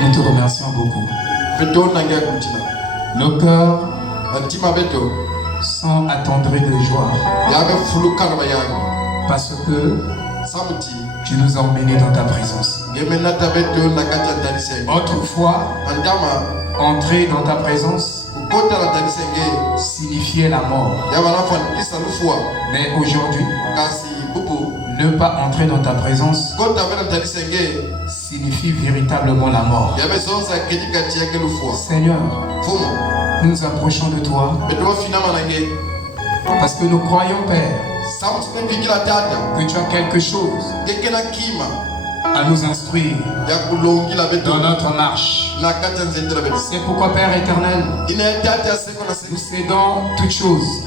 Nous te remercions beaucoup. Nos cœurs sont attendris de joie parce que tu nous as emmenés dans ta présence. Autrefois, entrer dans ta présence signifiait la mort. Mais aujourd'hui, ne pas entrer dans ta présence signifie véritablement la mort. Seigneur, nous nous approchons de toi parce que nous croyons, Père, que tu as quelque chose à nous instruire dans notre marche. C'est pourquoi, Père éternel, nous cédons toutes choses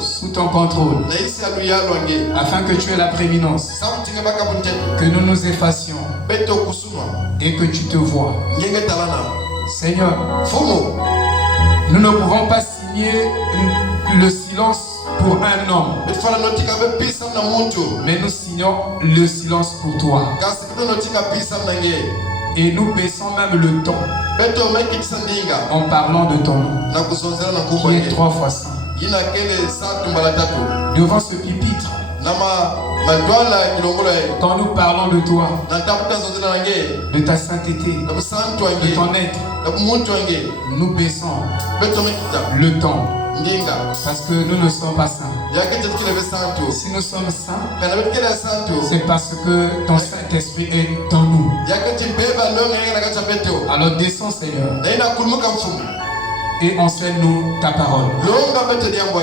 sous ton contrôle, afin que tu aies la prééminence, que nous nous effacions et que tu te vois. Seigneur, nous ne pouvons pas signer le silence pour un homme, mais nous signons le silence pour toi. Et nous baissons même le ton en parlant de ton nom, qui est 3 fois saint. Devant ce pupitre, quand nous parlons de toi, de ta sainteté, de ton être, nous baissons le ton. Parce que nous ne sommes pas saints. Si nous sommes saints, c'est parce que ton Saint-Esprit est en nous. Alors descends, Seigneur, et enseigne-nous ta parole.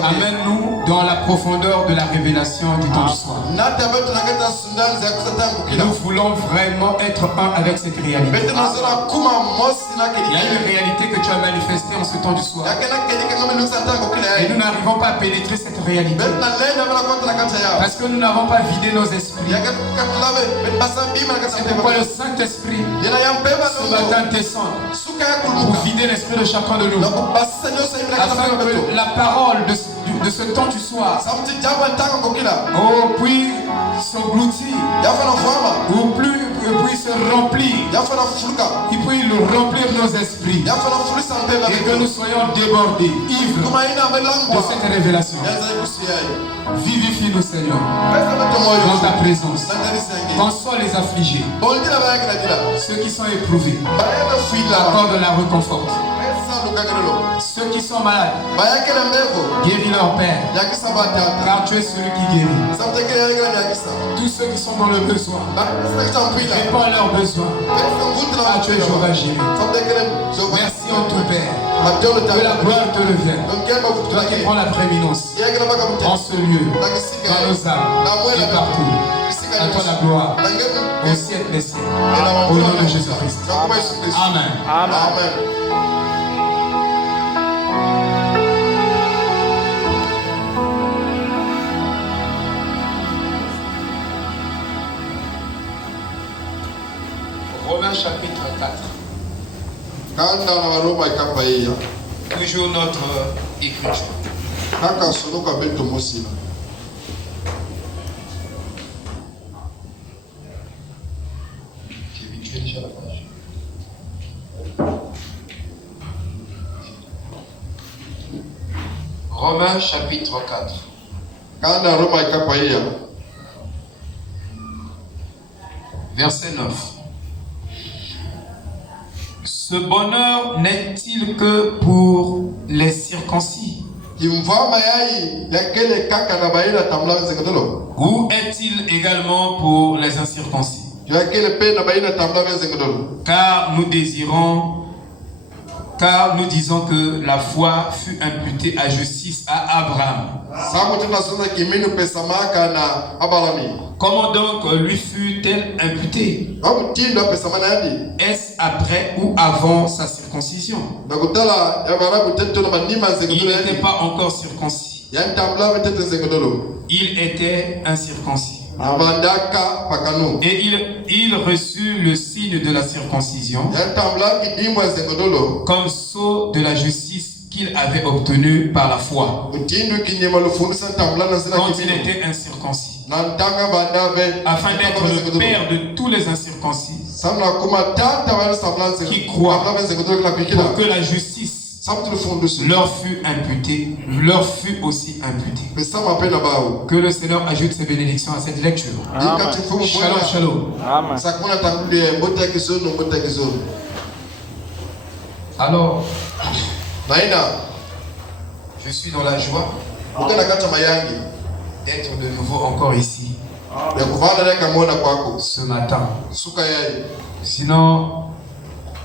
Amène-nous dans la profondeur de la révélation du temps du soir. Nous voulons vraiment être un avec cette réalité. Il y a une réalité que tu as manifestée en ce temps du soir. Et nous n'arrivons pas à pénétrer cette réalité. Parce que nous n'avons pas vidé nos esprits. C'est pourquoi le Saint-Esprit ce matin descend pour vider l'esprit de chacun de nous. Afin que la parole de ce temps du soir puis s'engloutir ou puis se remplir, il peut le remplir nos esprits et que nous soyons débordés, ivres de cette révélation. Vivifie-nous, Seigneur, dans ta présence. Console les affligés, ceux qui sont éprouvés, accorde la réconforte. Ceux qui sont malades, guéris leur Père, car tu es celui qui guérit. Tous ceux qui sont dans le besoin, réponds leurs besoins, car tu es Jéhovah Jireh. Merci en tout Père, que la gloire te revienne. Toi qui prends la prééminence en ce lieu, dans nos âmes et partout. À toi la gloire, au siècle des siècles, au nom de Jésus-Christ. Amen. Amen. Romains chapitre 4. Toujours notre écriture. Tu es déjà la page. Romains chapitre 4. Verset 9. Ce bonheur n'est-il que pour les circoncis? Ou est-il également pour les incirconcis? Car nous disons que la foi fut imputée à justice à Abraham. Comment donc lui fut-elle imputée? Est-ce après ou avant sa circoncision? Il n'était pas encore circoncis. Il était incirconcis. Et il reçut le signe de la circoncision comme sceau de la justice qu'il avait obtenu par la foi quand il était incirconcis, afin d'être le père de tous les incirconcis qui croient, pour que la justice leur fut aussi imputée. Que le Seigneur ajoute ses bénédictions à cette lecture. Amen. Shalom, shalom. Amen. Alors, je suis dans la joie d'être de nouveau encore ici ce matin. Sinon,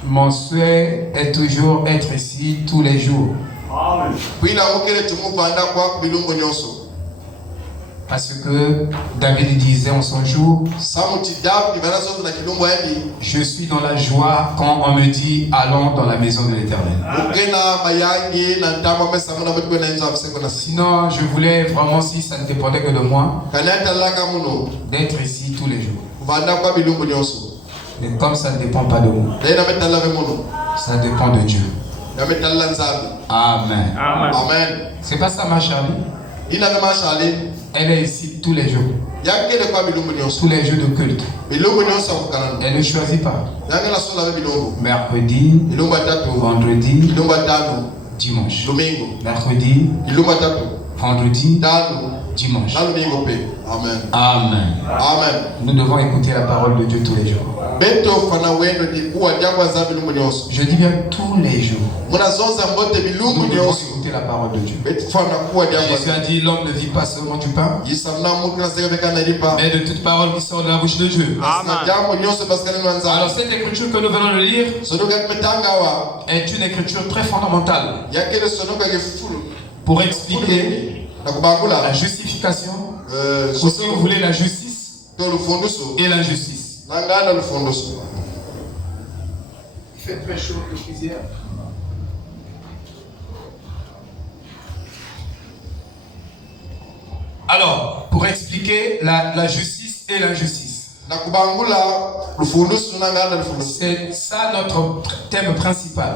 mon souhait est toujours être ici tous les jours. Amen. Parce que David disait en son jour, je suis dans la joie quand on me dit allons dans la maison de l'Éternel. Sinon, je voulais vraiment, si ça ne dépendait que de moi, d'être ici tous les jours. Mais comme ça ne dépend pas de moi, ça dépend de Dieu. Amen. Amen. C'est pas ça ma Charlie? Elle est ici tous les jours. Tous les jours de culte. Elle ne choisit pas. Mercredi, vendredi, dimanche. Mercredi, vendredi, dimanche. Amen. Amen. Amen. Nous devons écouter la parole de Dieu tous les jours. Je dis bien tous les jours. Nous devons écouter la parole de Dieu. Jésus a dit l'homme ne vit pas seulement du pain, mais de toute parole qui sort de la bouche de Dieu. Amen. Alors cette écriture que nous venons de lire est une écriture très fondamentale pour expliquer la justification, ou si vous voulez la justice et l'injustice. Il fait très chaud le cuisière. Alors, pour expliquer la justice et l'injustice. C'est ça notre thème principal.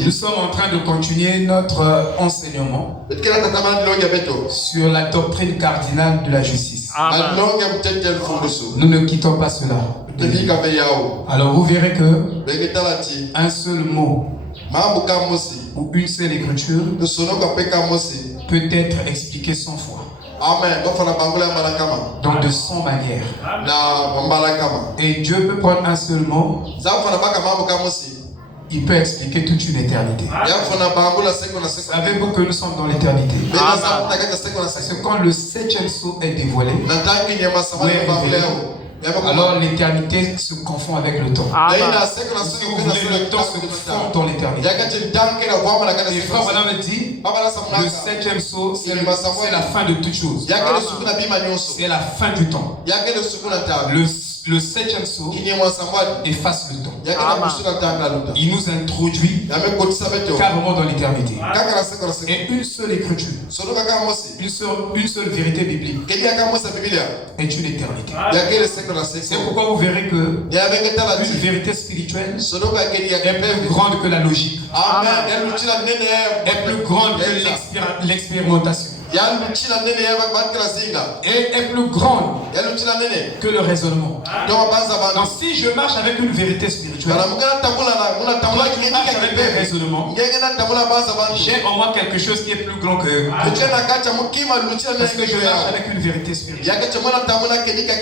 Nous sommes en train de continuer notre enseignement sur la doctrine cardinale de la justice. Amen. Nous ne quittons pas cela. Alors vous verrez que un seul mot ou une seule écriture peut être expliquée 100 fois. Amen. Donc de 100 manières. Et Dieu peut prendre un seul mot. Il peut expliquer toute une éternité. Savez-vous que nous sommes dans l'éternité? Parce que quand le 7e sceau est dévoilé, alors l'éternité se confond avec le temps. Si vous voulez, le temps se confond dans l'éternité. Et frère Madame me dit, le 7e sceau, c'est la fin de toute chose. C'est la fin du temps. Le 7e sceau efface le temps. Il nous introduit carrément dans l'éternité. Et une seule écriture, une seule vérité biblique est une éternité. C'est pourquoi vous verrez que une vérité spirituelle est plus grande que la logique, est plus grande que l'expérimentation, et est plus grande que le raisonnement. Donc si je marche avec une vérité spirituelle, toi qui marches avec un raisonnement, j'ai en moi quelque chose qui est plus grand que parce que je marche avec une vérité spirituelle.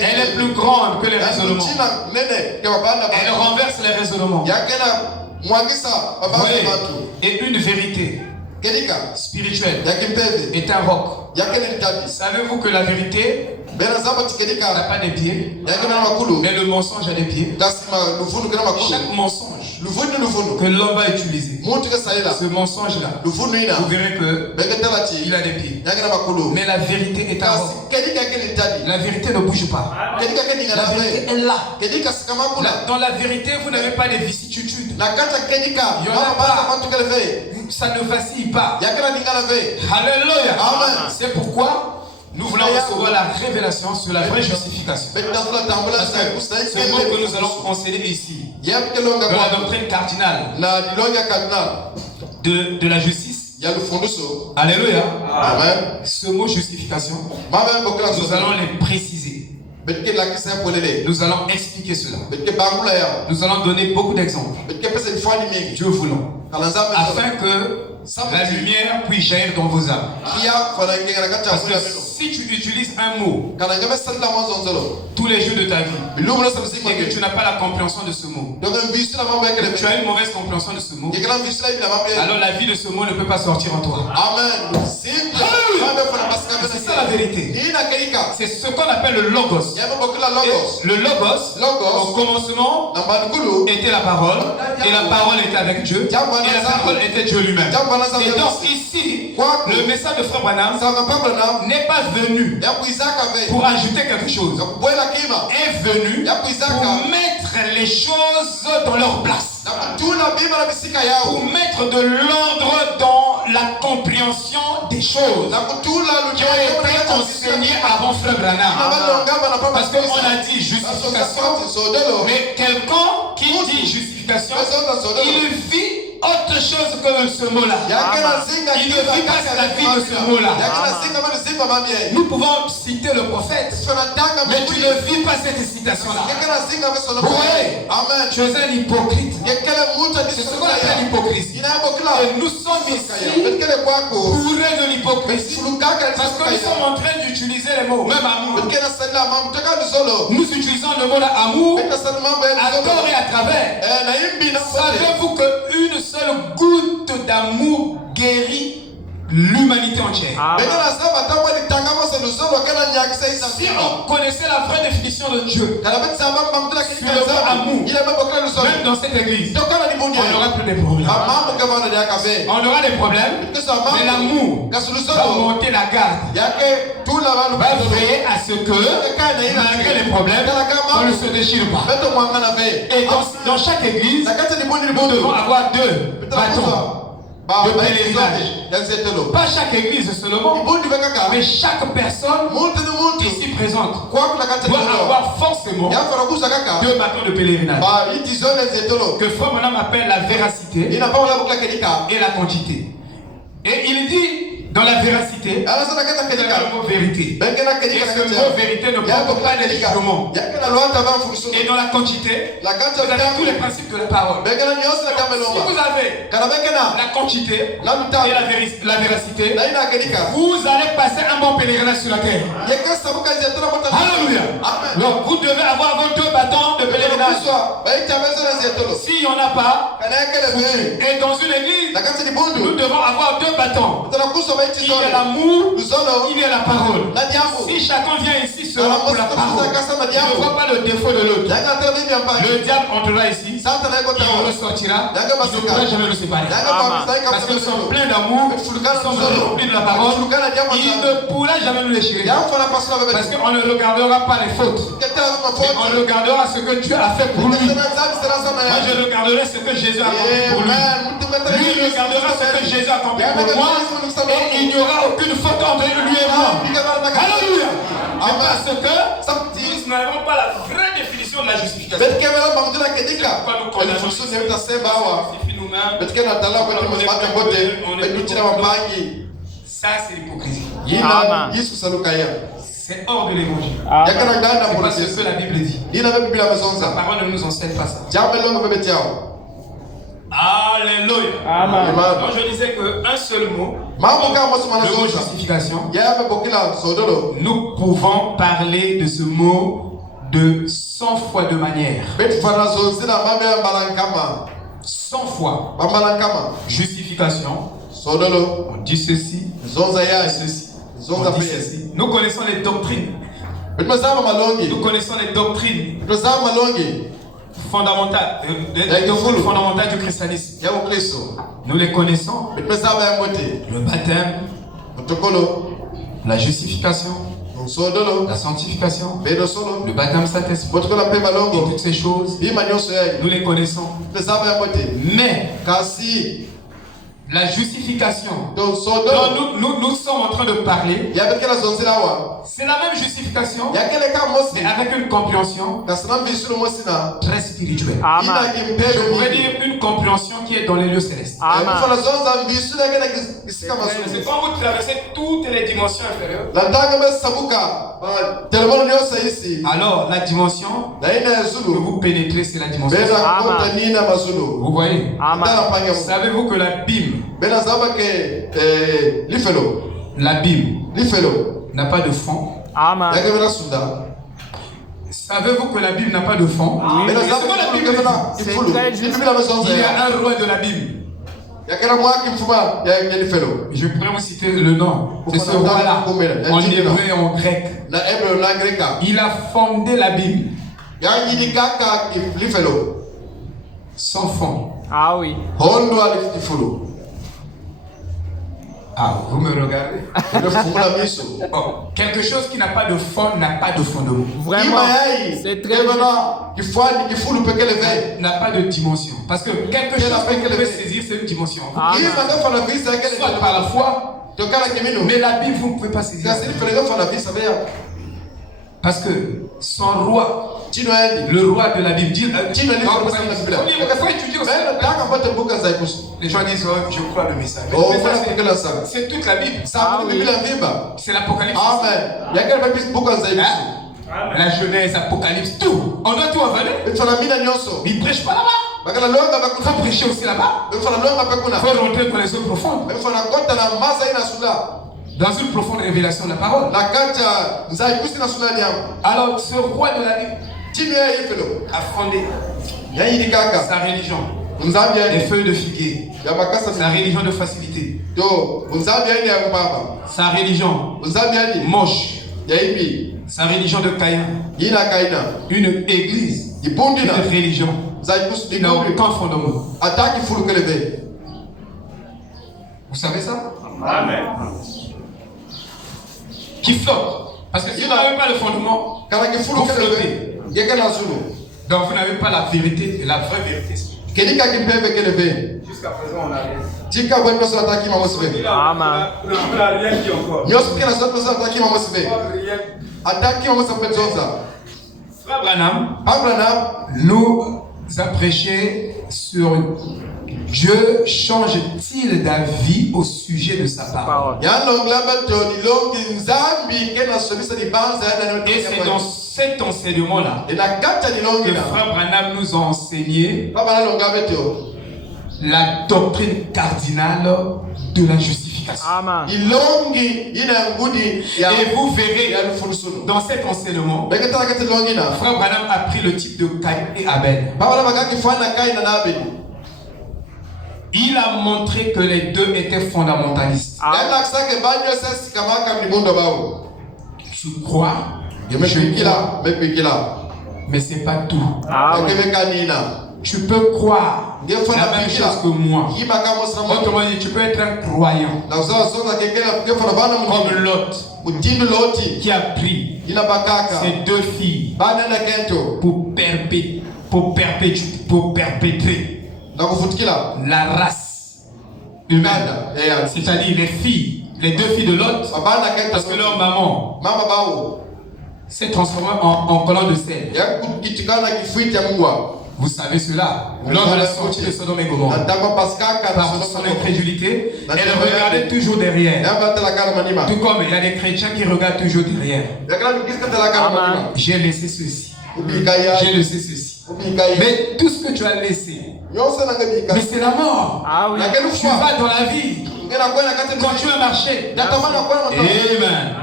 Elle est plus grande que les raisonnements. Elle renverse les raisonnements. Voyez, et une vérité spirituelle est un roc. Savez-vous que la vérité n'a pas des pieds, mais le mensonge a des pieds? Chaque mensonge que l'homme va utiliser, ce mensonge-là, vous verrez qu'il a des pieds. Mais la vérité est un roc. La vérité ne bouge pas. La vérité est là. Dans la vérité, vous n'avez pas de vicissitudes. Il n'y en a pas. Ça ne vacille pas. Alléluia. C'est pourquoi nous voulons recevoir la révélation sur la vraie justification. Parce que ce mot que nous allons enseigner ici, de la doctrine cardinale, de la justice. Alléluia. Amen. Ce mot justification, nous allons les préciser. Nous allons expliquer cela. Nous allons donner beaucoup d'exemples. Dieu voulant. Afin que la lumière puisse jaillir dans vos âmes. Parce que si tu utilises un mot tous les jours de ta vie et que tu n'as pas la compréhension de ce mot, tu as une mauvaise compréhension de ce mot, alors la vie de ce mot ne peut pas sortir en toi. Amen. C'est ça la vérité. C'est ce qu'on appelle le logos. Et le logos, au commencement, était la parole. Et la parole était avec Dieu. Et la parole était Dieu lui-même. Et donc ici, le message de Frère Branham n'est pas venu pour ajouter quelque chose. Est venu pour mettre les choses dans leur place. Pour mettre de l'ordre dans la compréhension des choses qui ont été enseignées avant Frère Branham. Parce qu'on a dit justification, mais quelqu'un qui dit justification, il vit autre chose que ce mot-là. Il ne vit pas la vie de ce mot-là. Nous pouvons citer le prophète, mais tu ne vis pas cette citation-là. Oui, tu es un hypocrite. C'est ce qu'on appelle l'hypocrisie. Et nous sommes ici bourrés de l'hypocrisie parce que nous sommes en train d'utiliser les mots, même amour. Nous utilisons le mot là, amour, à tort et à travers. Savez-vous qu'une seule goutte d'amour guérit l'humanité entière? Si on connaissait la vraie définition de Dieu sur le mot amour, même dans cette église, on n'aura plus de problèmes. On aura des problèmes, mais l'amour va monter la garde, va veiller à ce que, malgré les problèmes, on ne se déchire pas. Et dans chaque église, nous devons avoir deux bâtons de pèlerinage. Pas chaque église seulement, mais chaque personne ici présente doit avoir forcément deux bâtons de pèlerinage que Frère Branham appelle la véracité et la quantité. Et il dit dans la véracité, c'est le mot vérité. Et ce mot vérité ne porte pas les jugements. Et dans la quantité, vous avez tous les principes de la parole. Donc, si vous avez la quantité et la véracité, vous allez passer un bon pèlerinage sur la terre. Alléluia. Donc vous devez avoir vos deux bâtons de pèlerinage. S'il n'y en a pas, et dans une église, nous devons avoir deux bâtons. Il y a l'amour, il y a la parole. Si chacun vient ici seulement pour la parole, il ne voit pas le défaut de l'autre. Le diable entrera ici, il ressortira, il ne pourra jamais le séparer. Parce que nous sommes pleins d'amour, nous sommes remplis de la parole, il ne pourra jamais nous déchirer. Parce qu'on ne regardera pas les fautes, mais on regardera ce que Dieu a fait pour lui. Moi je regarderai ce que Jésus a accompli pour lui. Lui regardera ce que Jésus a accompli pour moi. Et il n'y aura aucune faute entre lui et moi. Alléluia. Parce que nous n'avons pas la vraie définition de la justification. Pourquoi nous condamnons ça, c'est l'hypocrisie. C'est hors de l'évangile. C'est pas ce que la Bible dit. La parole ne nous enseigne pas ça. Alléluia. Amen. Donc je disais qu'un seul mot, le mot justification, nous pouvons parler de ce mot de 100 fois de manière. 100 fois. Justification. On dit ceci. On dit ceci. Nous connaissons les doctrines. Nous connaissons les doctrines fondamentales du christianisme. Nous les connaissons. Le baptême, la justification, la sanctification, le baptême Saint-Esprit, et toutes ces choses, nous les connaissons. Mais La justification Donc, dont nous sommes en train de parler, c'est la même justification, mais avec une compréhension très spirituelle. Amen. Je pourrais dire une compréhension qui est dans les lieux célestes. Amen. C'est quand vous traversez toutes les dimensions inférieures. Alors, la dimension que vous pénétrez, c'est la dimension. Vous voyez? Amen. Savez-vous que la Bible n'a pas de fond? Amen. Savez-vous que la Bible n'a pas de fond? Oui. C'est quoi la Bible? C'est très juste. Il y a un roi de la Bible. Je pourrais vous citer le nom de ce roi-là, en hébreu et en grec. Il a fondé la Bible sans fond. Ah oui. Ah, vous me regardez? Bon, quelque chose qui n'a pas de fond n'a pas de fondement. Vraiment. C'est très juste. N'a pas de dimension. Parce que quelque chose que vous pouvez saisir, c'est une dimension. Amen. Soit par la foi, mais la Bible, vous ne pouvez pas saisir. Parce que son roi, le roi de la Bible, dit, pourquoi étudier aussi? Les gens disent, oh, je crois le message. C'est toute la Bible. C'est l'Apocalypse. La Genèse, Apocalypse, tout. On doit tout avaler. Ils ne prêchent pas là-bas. Il faut prêcher aussi là-bas. Il faut rentrer dans les eaux profondes. Dans une profonde révélation de la parole. Alors, ce roi de la Bible a fondé sa religion. Les feuilles de figuier. Sa religion de facilité. Sa religion moche. Sa religion de Caïn. Une église. Une religion. Il n'a aucun fondement. Vous savez ça? Amen. Qui flotte. Parce que si vous n'avez pas le fondement, vous flottez. Donc vous n'avez pas la vérité, la vraie vérité. Jusqu'à présent, on a rien. Amen. On n'a rien dit encore. Frère Branham nous a prêché sur Dieu change-t-il d'avis au sujet de sa parole. Et c'est dans cet enseignement-là que Frère Branham nous a enseigné la doctrine cardinale de la justification. Amen. Et vous verrez dans cet enseignement, Frère Branham a pris le type de Caïn et Abel. Il a montré que les deux étaient fondamentalistes. Tu crois, je crois, mais c'est pas tout. Tu peux croire la même chose que moi. Autrement dit, tu peux être un croyant comme Lot qui a pris ses deux filles pour perpétrer la race humaine, c'est-à-dire les filles, les deux filles de Lot, parce que leur maman s'est transformée en colonne de sel. Vous savez cela. Lors de la sortie de Sodome et Gomorrhe, par son incrédulité, elle regardait toujours derrière. Tout comme il y a des chrétiens qui regardent toujours derrière. J'ai laissé ceci. J'ai laissé ceci. Mais tout ce que tu as laissé, mais c'est la mort. Ah oui. Tu vas dans la vie. Quand tu as marché. Amen.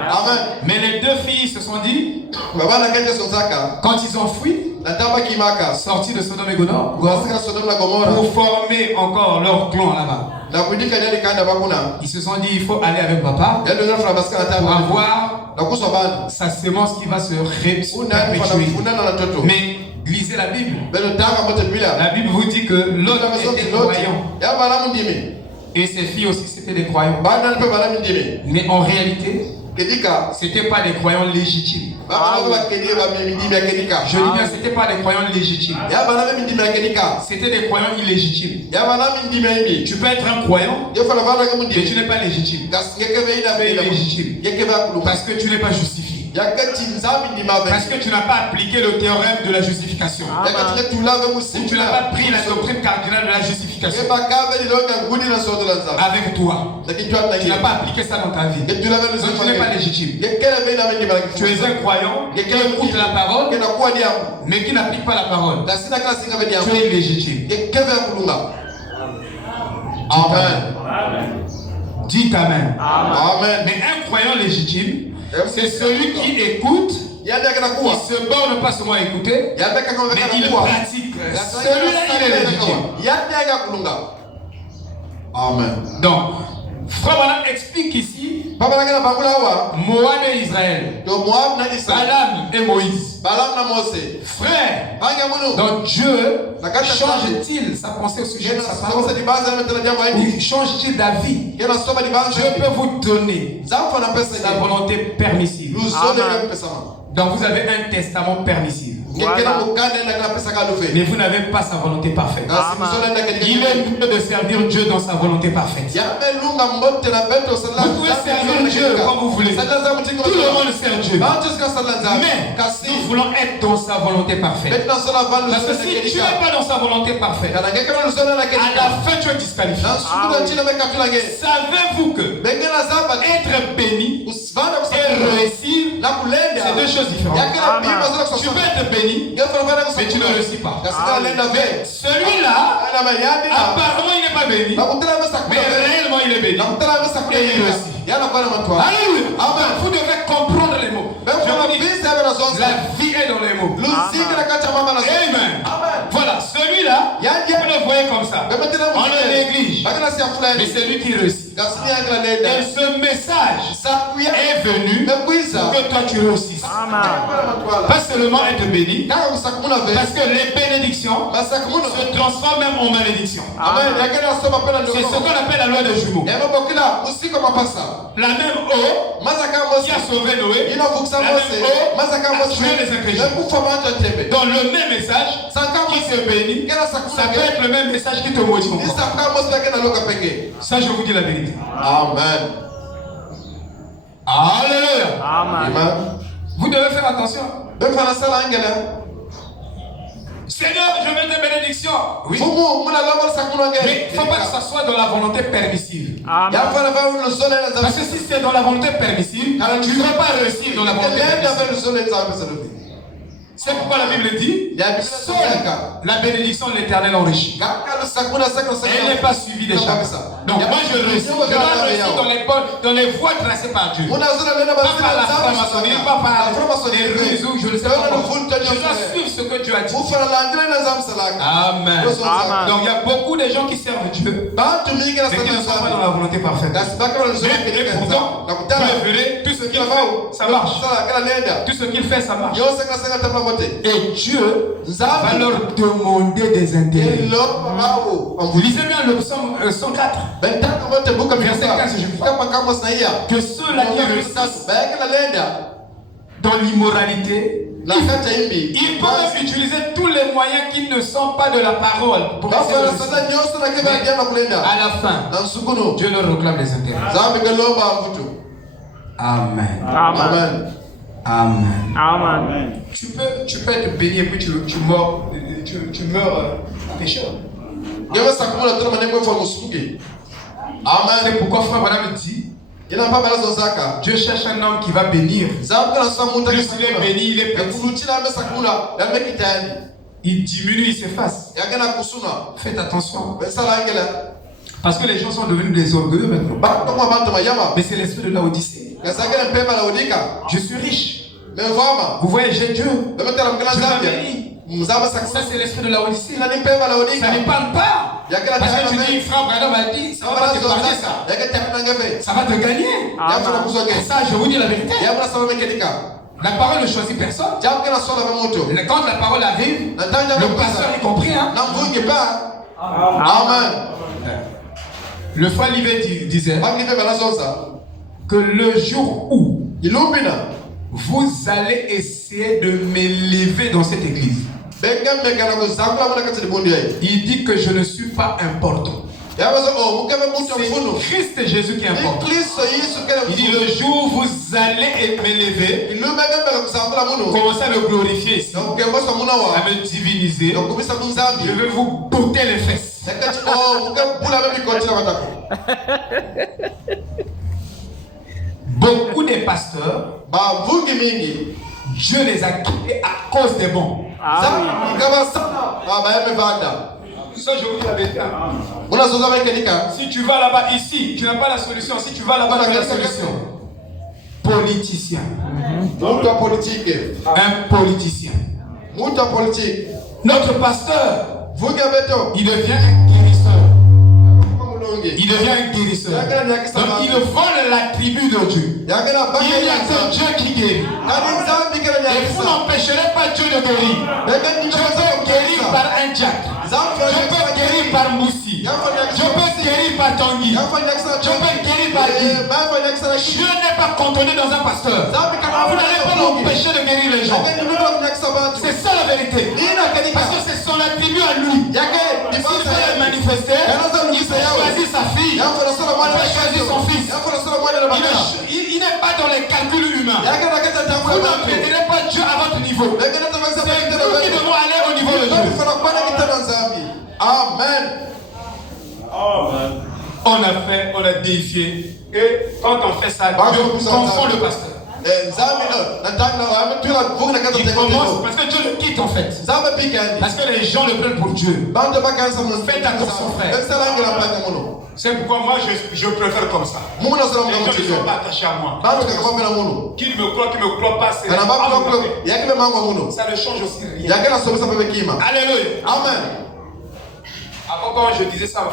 Mais les deux filles se sont dit, quand ils ont fui, sortis de Sodome et Gomorrhe, pour former encore leur clan là-bas, ils se sont dit, il faut aller avec papa pour avoir sa sémence qui va se perpétuer. Mais lisez la Bible. La Bible vous dit que l'autre était croyant. Et ses filles aussi, c'était des croyants. Mais en réalité, C'était pas des croyants légitimes. Je dis bien, c'était pas des croyants légitimes. C'était des croyants illégitimes. Tu peux être un croyant, mais tu n'es pas légitime. Tu es illégitime. Parce que tu n'es pas justifié. Parce que tu n'as pas appliqué le théorème de la justification. Tu n'as pas pris la doctrine cardinale de la justification avec toi. Tu n'as pas appliqué ça dans ta vie. Donc tu n'es pas légitime. Tu es un croyant qui écoute la parole, mais qui n'applique pas la parole. Tu es illégitime. Amen. Dites Amen. Amen. Mais un croyant légitime, c'est celui qui écoute, il se borne pas seulement à écouter, mais il pratique. Celui-là, il est légitime. Amen. Donc, Frère Branham explique ici Moab et Israël, Balaam et Moïse. Frère, donc Dieu change-t-il sa pensée au sujet de sa parole? Ou change-t-il d'avis? Dieu peut vous donner sa volonté permissive. Donc vous avez un testament permissif. Voilà. Mais vous n'avez pas sa volonté parfaite. Il est mieux de servir Dieu dans sa volonté parfaite. Vous pouvez servir Dieu comme vous voulez. Tout le monde sert Dieu. Mais nous voulons être dans sa volonté parfaite. Parce que si tu n'es pas dans sa volonté parfaite, à la fin tu es disqualifié. Savez-vous que être béni et réussir, c'est deux choses différentes. Tu peux être béni, mais tu ne réussis pas. Celui-là, apparemment il n'est pas béni, mais réellement il est béni. Et il réussit. Alléluia. Vous devez comprendre les mots. Je vous dis, la vie est dans les mots. Amen. Voilà, celui-là, vous le voyez comme ça. On le néglige. Mais c'est lui qui réussit. Et ce message est venu pour que toi tu réussisses. Pas seulement être béni, parce que les bénédictions se transforment même en malédictions. C'est ce qu'on appelle la loi des jumeaux. La même eau qui a sauvé Noé, la même eau a tué les incrédules. Dans le même message qui se bénit, ça peut être le même message qui te maudit encore. Ça, je vous dis la vérité. Amen. Alléluia. Amen. Vous devez faire attention. Seigneur, je veux des bénédictions. Oui. Mais il ne faut pas que ça soit dans la volonté permissive. Parce que si c'est dans la volonté permissive, tu ne vas pas réussir dans la volonté permissive. C'est pourquoi la Bible dit seule la bénédiction de l'Éternel enrichit. Elle n'est pas suivie des chagrins. Donc moi je réussis. Je dois réussir dans les voies tracées par Dieu. Pas par la franc-maçonnerie, pas par les ruses ou je ne sais pas. Je dois suivre ce que Dieu a dit. Amen. Donc il y a beaucoup de gens qui servent Dieu, mais qui ne sont pas dans la volonté parfaite. Et pourtant, vous verrez, tout ce qu'il fait, ça marche. Tout ce qu'il fait, ça marche. Et Dieu va leur demander des intérêts. Lisez bien le psaume 104, verset 15, je crois. Que ceux-là qui réussissent dans l'immoralité, ils peuvent utiliser tous les moyens qui ne sont pas de la parole pour à la fin, Dieu leur réclame les intérêts. Amen. Amen. Amen. Amen. Tu peux être béni et puis tu meurs pécheur. Amen. C'est pourquoi Frère Branham dit Dieu cherche un homme qui va bénir. Plus il est béni, il est petit. Il diminue, il s'efface. Faites attention. Parce que les gens sont devenus des orgueilleux maintenant. Mais c'est l'esprit de Laodicée. Je suis riche. Vous voyez, j'ai Dieu. Je suis béni. Ça c'est l'esprit de Laodicée. Ça ne parle pas. Parce que tu dis, Frère Branham a dit, ça va te parler ça. Ça va te gagner. Et ça, je vous dis la vérité. La parole ne choisit personne. Quand la parole arrive, le pasteur y compris. Hein? Amen. Le frère Livet disait que le jour où vous allez essayer de m'élever dans cette église. Il dit que je ne suis pas important. C'est Christ et Jésus qui est important. Il dit le jour où vous allez m'élever, commencez à me glorifier ici, à me diviniser, je vais vous botter les fesses. Beaucoup de pasteurs, Dieu les a quittés à cause des bons. Ça, je vous dis la vérité. Si tu vas là-bas, ici, tu n'as pas la solution. Si tu vas là-bas, tu as la solution. Politicien. Un politicien. Notre pasteur, il devient un guérisseur. Il devient un guérisseur. Donc il vole l'attribut de Dieu. Il y a que Dieu qui guérit. Et vous n'empêcherez pas Dieu de guérir. Je peux guérir par un Jack. Je peux guérir par Moussi. Je peux guérir par Tanguy. Je peux guérir par Guy. Dieu n'est pas cantonné dans un pasteur. Vous n'allez pas l'empêcher de guérir les gens. C'est ça la vérité. Parce que c'est son attribut à lui. S'il veut le manifester, il peut choisir sa fille. Il peut choisir son fils. Il n'est pas dans les calculs humains. Vous n'empêcherez pas Dieu à votre niveau. C'est nous qui devons aller au niveau de Dieu. Amen. On a défié. Et quand on fait ça, Dieu confond le pasteur. Il commence parce que Dieu le quitte en fait. Parce que les gens le prennent pour Dieu. Faites attention, frère. C'est pourquoi moi je préfère comme ça. Les gens ne sont pas attachés à moi. Qu'ils me croient pas, c'est ça ne change aussi rien. Alléluia. Amen. Avant quand je disais ça à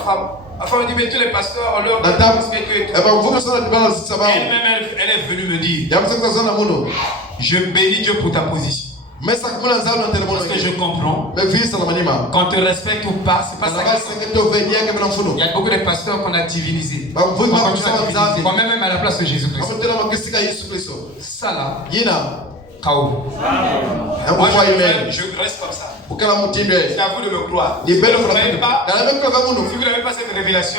ma femme me dit mais tous les pasteurs on leur dit elle-même elle est venue me dire je bénis Dieu pour ta position. Parce que je comprends. Quand on te respecte ou pas, c'est pas ça. Il y a beaucoup de pasteurs qu'on a divinisés. Quand même à la place de Jésus-Christ. Ça là. Chaos. Moi je reste comme ça. C'est à vous de me croire. Si vous n'avez pas cette révélation,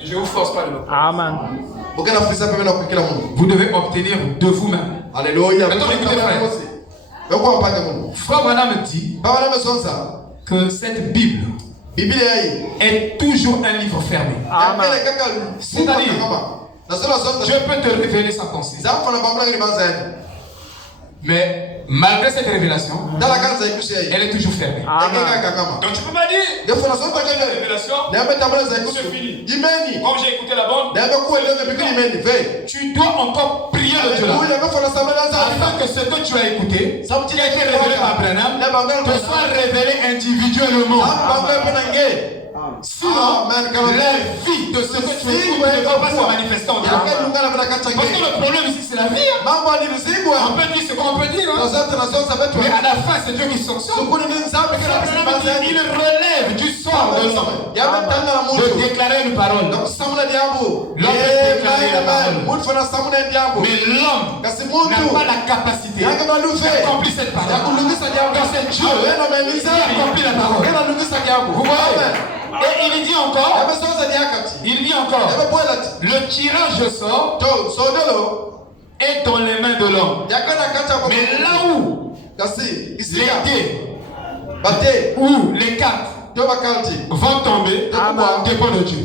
je ne vous force pas de me croire. Amen. Vous devez obtenir de vous-même. Alléluia. Maintenant écoutez frère. Frère Branham dit que cette Bible est toujours un livre fermé. C'est-à-dire, Dieu peut te révéler sa pensée. Mais malgré cette révélation, elle est toujours fermée. Donc tu ne peux pas dire cette révélation, c'est fini. Quand j'ai écouté la bande, tu dois encore prier le Dieu là. Afin que ce que tu as écouté, qui a été révélé par Branham, te soit révélé individuellement. Sinon, la vie de ce que tu écoutes ne va pas se manifester en toi. Parce que le problème ici, c'est la vie. On peut dire ce qu'on peut dire. Mais à la fin, c'est Dieu qui sanctionne. Il relève du sort de l'homme de déclarer une parole. L'homme peut déclarer la parole. Mais l'homme n'a pas la capacité d'accomplir cette parole. Donc c'est Dieu qui accomplit la parole. Vous voyez? Et il dit encore, le tirage au sort est dans les mains de l'homme. Mais là où les dés ou les cartes vont tomber, dépend de Dieu.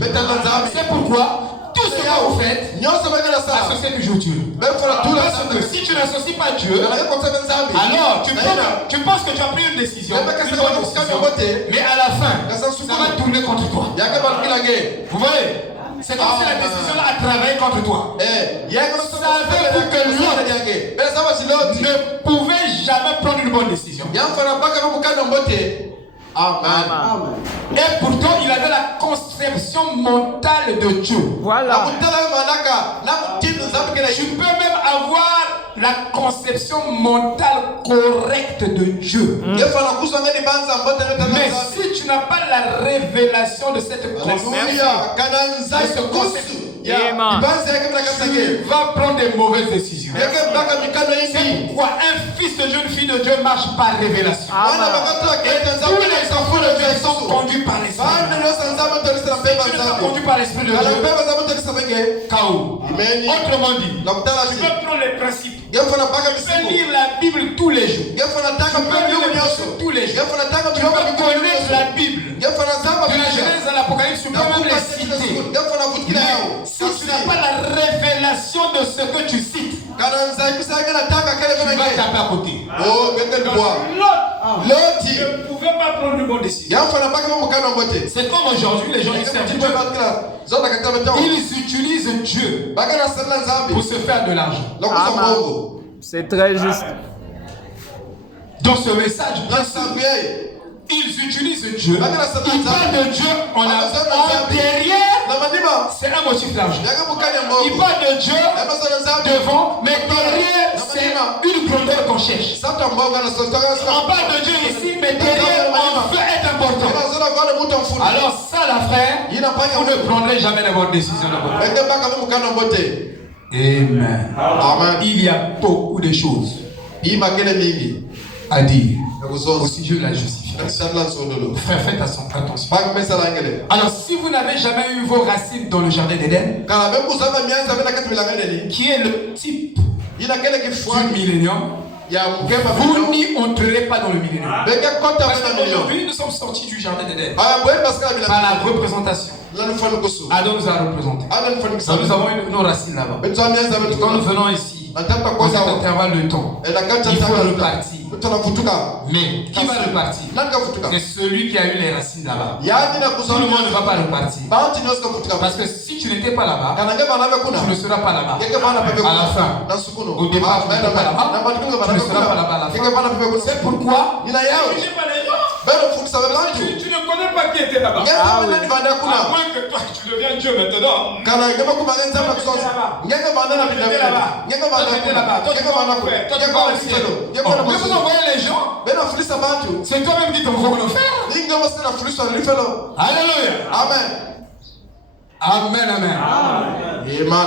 C'est pourquoi tout ce que vous faites, associez toujours Dieu. Parce que si tu n'associes pas Dieu, alors tu penses que tu as pris une décision, mais à la fin, ça va tourner contre toi. Vous voyez? C'est comme si la décision a travaillé contre toi. Savez-vous que l'autre ne pouvait jamais prendre une bonne décision? Amen. Et pourtant, il avait la conception mentale de Dieu. Voilà. Tu peux même avoir la conception mentale correcte de Dieu. Mais si tu n'as pas la révélation de cette conception, Tu vas prendre des mauvaises décisions. C'est pourquoi un fils de jeune fille de Dieu marche par révélation. Et tous les enfants de Dieu sont conduits par l'Esprit. Si tu ne sont conduits par l'Esprit de Dieu, chaos. Autrement dit, tu peux prendre les principes. Tu peux lire la Bible tous les jours. Tu peux lire les principes tous les jours. Tu peux connaître la Bible. De la Genèse à l'Apocalypse, tu peux même les citer. Mais si tu n'as pas la révélation de ce que tu cites, tu vas taper à côté. L'autre ne pouvait pas prendre une bonne décision. C'est comme aujourd'hui, les gens ils utilisent Dieu pour se faire de l'argent. C'est très juste. Dans ce message, ils utilisent Dieu. Ils parlent de Dieu en derrière. C'est un motif d'argent. Ils parlent de Dieu devant, mais derrière, c'est une grandeur qu'on cherche. On parle de Dieu ici, mais derrière, on veut être important. Alors ça, la frère, vous ne prendrez jamais la bonne décision. Amen. Il y a beaucoup de choses à dire au sujet de la justification. Frère, faites attention. Alors, si vous n'avez jamais eu vos racines dans le jardin d'Éden, qui est le type du millénium, vous n'y entrerez pas dans le millénium. Parce qu'aujourd'hui, nous sommes sortis du jardin d'Éden par la représentation. Adam nous a représenté. Nous avons nos racines là-bas. Quand nous venons ici, on cet intervalle de temps, il faut repartir. Mais qui va repartir? C'est celui qui a eu les racines là-bas. Tout le monde ne va pas repartir. Parce que si tu n'étais pas là-bas, tu ne seras pas là-bas. À la fin, au départ, tu n'étais pas là-bas, tu ne seras pas là-bas à la fin. C'est pourquoi tu ne connais pas qui était là-bas. À moins que toi, tu deviens Dieu maintenant. Vous voyez les gens, c'est toi-même qui t'envoie le faire. Alléluia. Amen.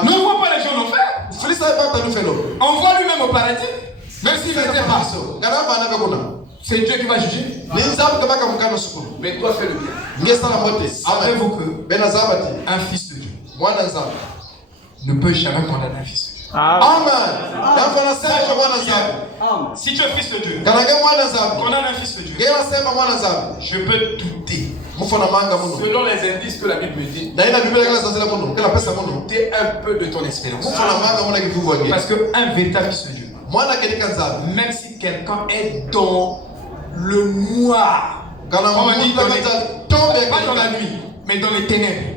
Ne voit pas les gens le faire. On voit lui-même au paradis, même s'il n'était pas. C'est Dieu qui va juger. Mais toi fais le bien. Savez-vous que un fils de Dieu ne peut jamais condamner un fils de Dieu. Si tu es fils de Dieu, condamne un fils de Dieu, je peux douter. Selon les indices que la Bible me dit, douter un peu de ton expérience. Parce qu'un véritable fils de Dieu, même si quelqu'un est dans le noir, on dit pas dans la nuit, mais dans les ténèbres,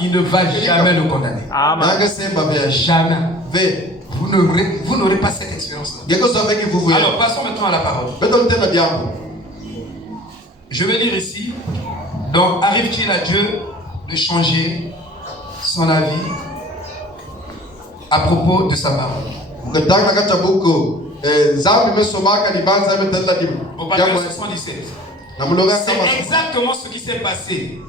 il ne va jamais le condamner. Jamais. Vous n'aurez pas cette expérience-là. Alors passons maintenant à la parole. Je vais lire ici. Donc arrive-t-il à Dieu de changer son avis à propos de sa parole? Au Matthieu 77. C'est exactement ce qui s'est passé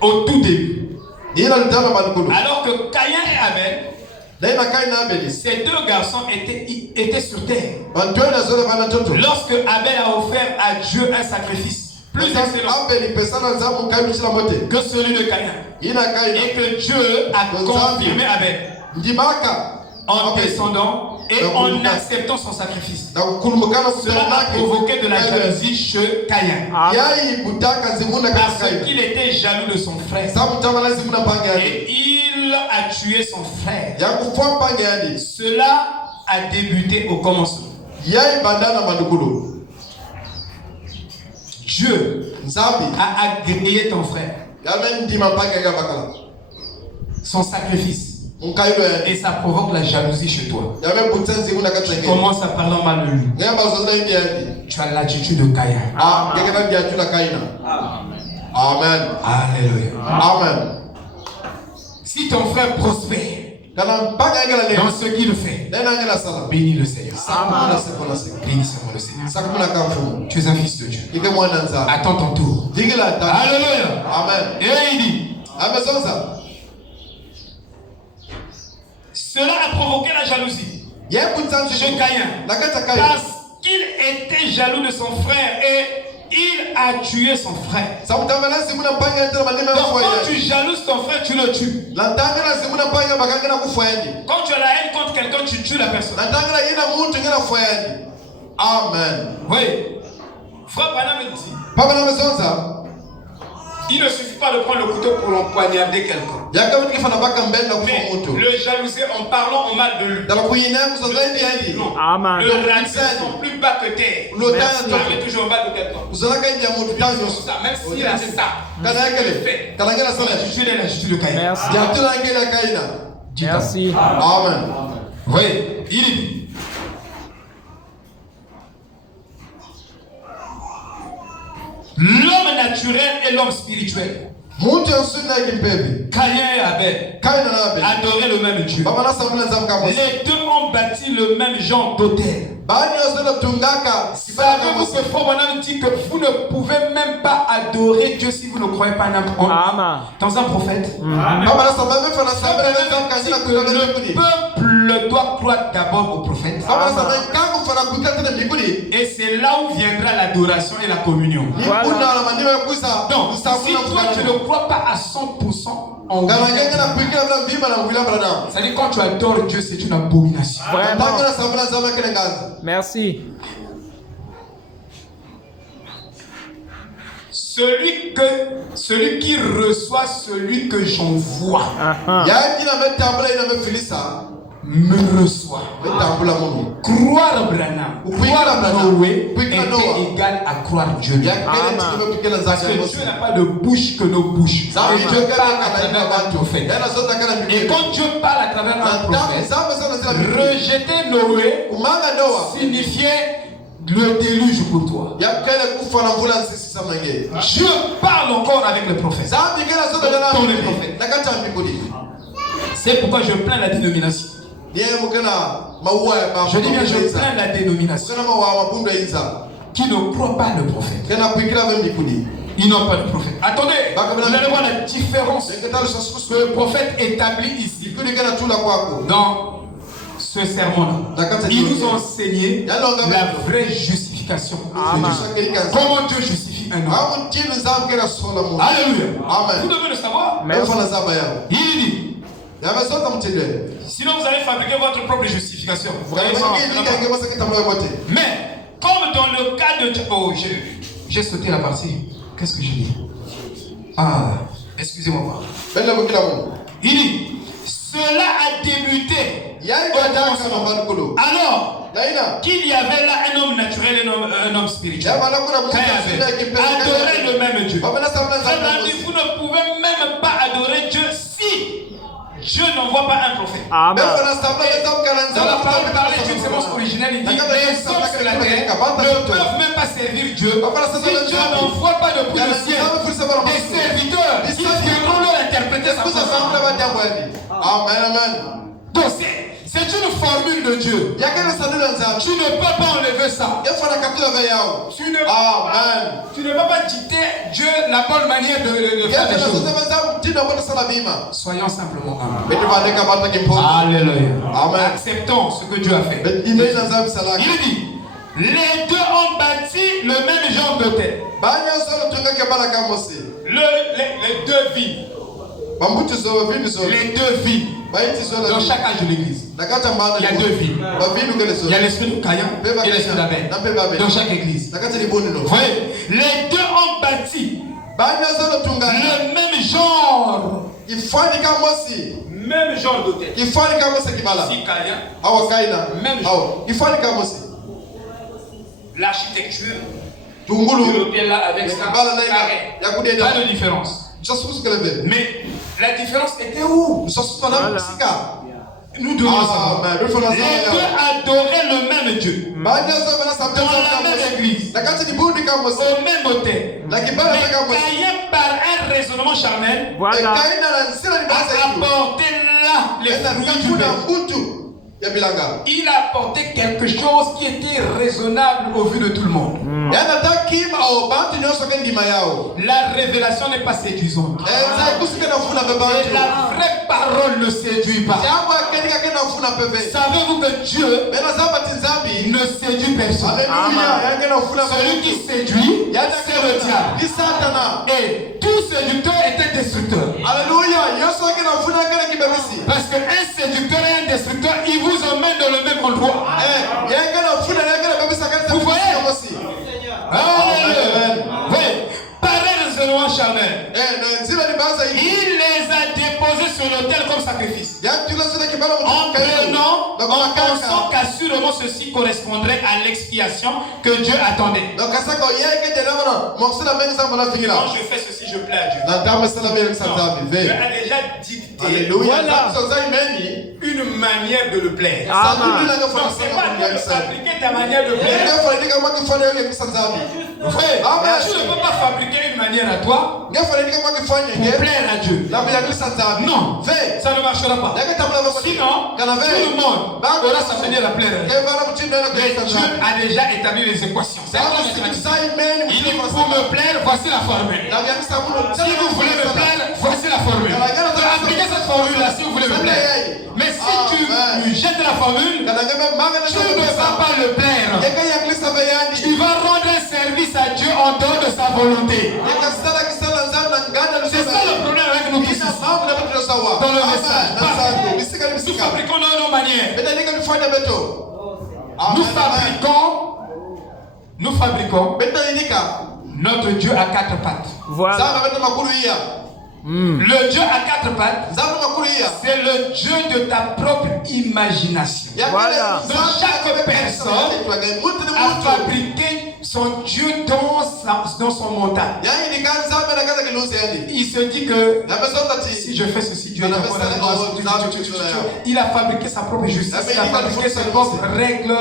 au tout début. Alors que Caïn et Abel, ces deux garçons étaient sur terre. Lorsque Abel a offert à Dieu un sacrifice plus excellent que celui de Caïn, et que Dieu a confirmé Abel en descendant et en acceptant son sacrifice, cela a provoqué de la jalousie chez Caïn, parce qu'il était jaloux de son frère et il a tué son frère. Cela a débuté au commencement. Dieu a agréé ton frère, son sacrifice, et ça provoque la jalousie chez toi. Tu commences à parler mal de lui. Tu as l'attitude de Caïn. Amen. Alléluia. Amen. Si ton frère prospère dans ce qu'il fait, bénis le Seigneur. Bénissons le Seigneur. Tu es un fils de Dieu. Attends ton tour. Alléluia. Amen. Et il dit, Cela a provoqué la jalousie chez Caïn. Parce qu'il était jaloux de son frère et il a tué son frère. Donc quand tu jalouses ton frère, tu le tues. Quand tu as la haine contre quelqu'un, tu tues la personne. Amen. Oui. Frère Branham dit, il ne suffit pas de prendre le couteau pour empoignarder quelqu'un. Mais le jalouser en parlant en mal de lui. Non. Le racisme plus bas que terre. Parler toujours en bas de quelqu'un. Même s'il a ça, il fait. La justice de Caïn. Merci. Amen. Oui, il dit. L'homme naturel et l'homme spirituel. Caïn et Abel adoraient le même Dieu. Les deux ont bâti le même genre d'autel. Savez-vous que Frère Branham dit que vous ne pouvez même pas adorer Dieu si vous ne croyez pas dans un prophète? Le peuple doit croire d'abord au prophète. Et c'est là où viendra l'adoration et la communion. Voilà. Donc, si toi tu ne crois pas à 100%, c'est-à-dire quand tu adores Dieu, c'est une abomination. Vraiment. Merci. Celui qui reçoit celui que j'envoie me reçoit. Croire Branham, croire Noé était égal à croire Dieu. Parce que Dieu n'a pas de bouche que nos bouches. Et Dieu parle à travers un prophète. Et quand Dieu parle à travers un prophète, rejeter Noé signifiait le déluge pour toi. Dieu parle encore avec le prophète. C'est pourquoi je plains la dénomination. Je dis bien, je plains la dénomination qui ne croit pas le prophète. Ils n'ont pas de prophète. Attendez, vous allez voir la différence que le prophète établit ici dans ce sermon-là. Il nous a enseigné la vraie justification. Comment Dieu justifie un homme. Alléluia. Vous devez le savoir. Il dit, sinon vous allez fabriquer votre propre justification. Mais comme dans le cas de... Oh, j'ai sauté la partie. Qu'est-ce que je dis? Excusez-moi. Il dit, cela a débuté alors qu'il y avait là un homme naturel et un homme spirituel. Adorer le même Dieu. Vous ne pouvez même pas adorer Dieu si Dieu n'envoie pas un prophète. Amen. Dans la parole parler Dieu, c'est mon original, il dit les hommes sur la terre ne peuvent même pas servir Dieu si Dieu n'envoie pas depuis le ciel des serviteurs qui viendront leur interpréter sa parole. Amen. Donc c'est une formule de Dieu. Tu ne peux pas enlever ça. Tu ne peux pas dicter Dieu la bonne manière de faire les choses. Soyons simplement humbles. Alléluia. Acceptons ce que Dieu a fait. Il dit, les deux ont bâti le même genre d'autel. Les deux vies. Les deux vies. Dans chaque âge de l'église, il y a deux vies. Il y a l'esprit de Caïn et l'esprit d'Abel. Dans chaque église. Vous voyez, les deux ont bâti le même genre. Même genre d'autel. Si Caïn, même genre. L'architecture de l'hôtel là avec ça, pas de différence. Mais la différence était où? Nous devons savoir. Les deux adoraient le même Dieu. Dans la même église. Au même hôtel. Mais Caïn, par un raisonnement charnel, a apporté là les fruits du père. Il a apporté quelque chose qui était raisonnable au vu de tout le monde. La révélation n'est pas séduisante. Et la vraie parole ne séduit pas. Savez-vous que Dieu ne séduit personne? Celui qui séduit, c'est le diable. Et tout séducteur est un destructeur. Parce qu'un séducteur et un destructeur, ils vous emmènent dans le même endroit. Vous voyez? Oui. Pareil raisonnement charnel. Il les a déposés sur l'autel comme sacrifice. En pensant qu'assurément ceci correspondrait à l'expiation que Dieu attendait. Quand je fais ceci, je plais à Dieu. Dieu a déjà dicté une manière de le plaire. Donc c'est pas de fabriquer ta manière de plaire. Tu ne peux pas fabriquer une manière à toi pour plaire à Dieu. Non, ça ne marchera pas. Sinon, tout le monde aura sa manière à plaire à Dieu. Mais Dieu a déjà établi les équations. Il dit pour me plaire, voici la formule. Si vous voulez me plaire, voici la formule. Appliquez cette formule-là si vous voulez me plaire. Mais si tu jettes la formule, tu ne vas pas le plaire. Tu vas rendre un service à Dieu en dehors de sa volonté. C'est ça le problème avec nous tous. Dans le message. Nous fabriquons nos manières. Nous fabriquons notre Dieu à quatre pattes. Voilà. Le Dieu à quatre pattes, c'est le Dieu de ta propre imagination. Voilà. Donc chaque personne a fabriqué son Dieu dans son mental. Il se dit que si je fais ceci, Dieu il a fabriqué sa propre justice, il a fabriqué sa propre règle.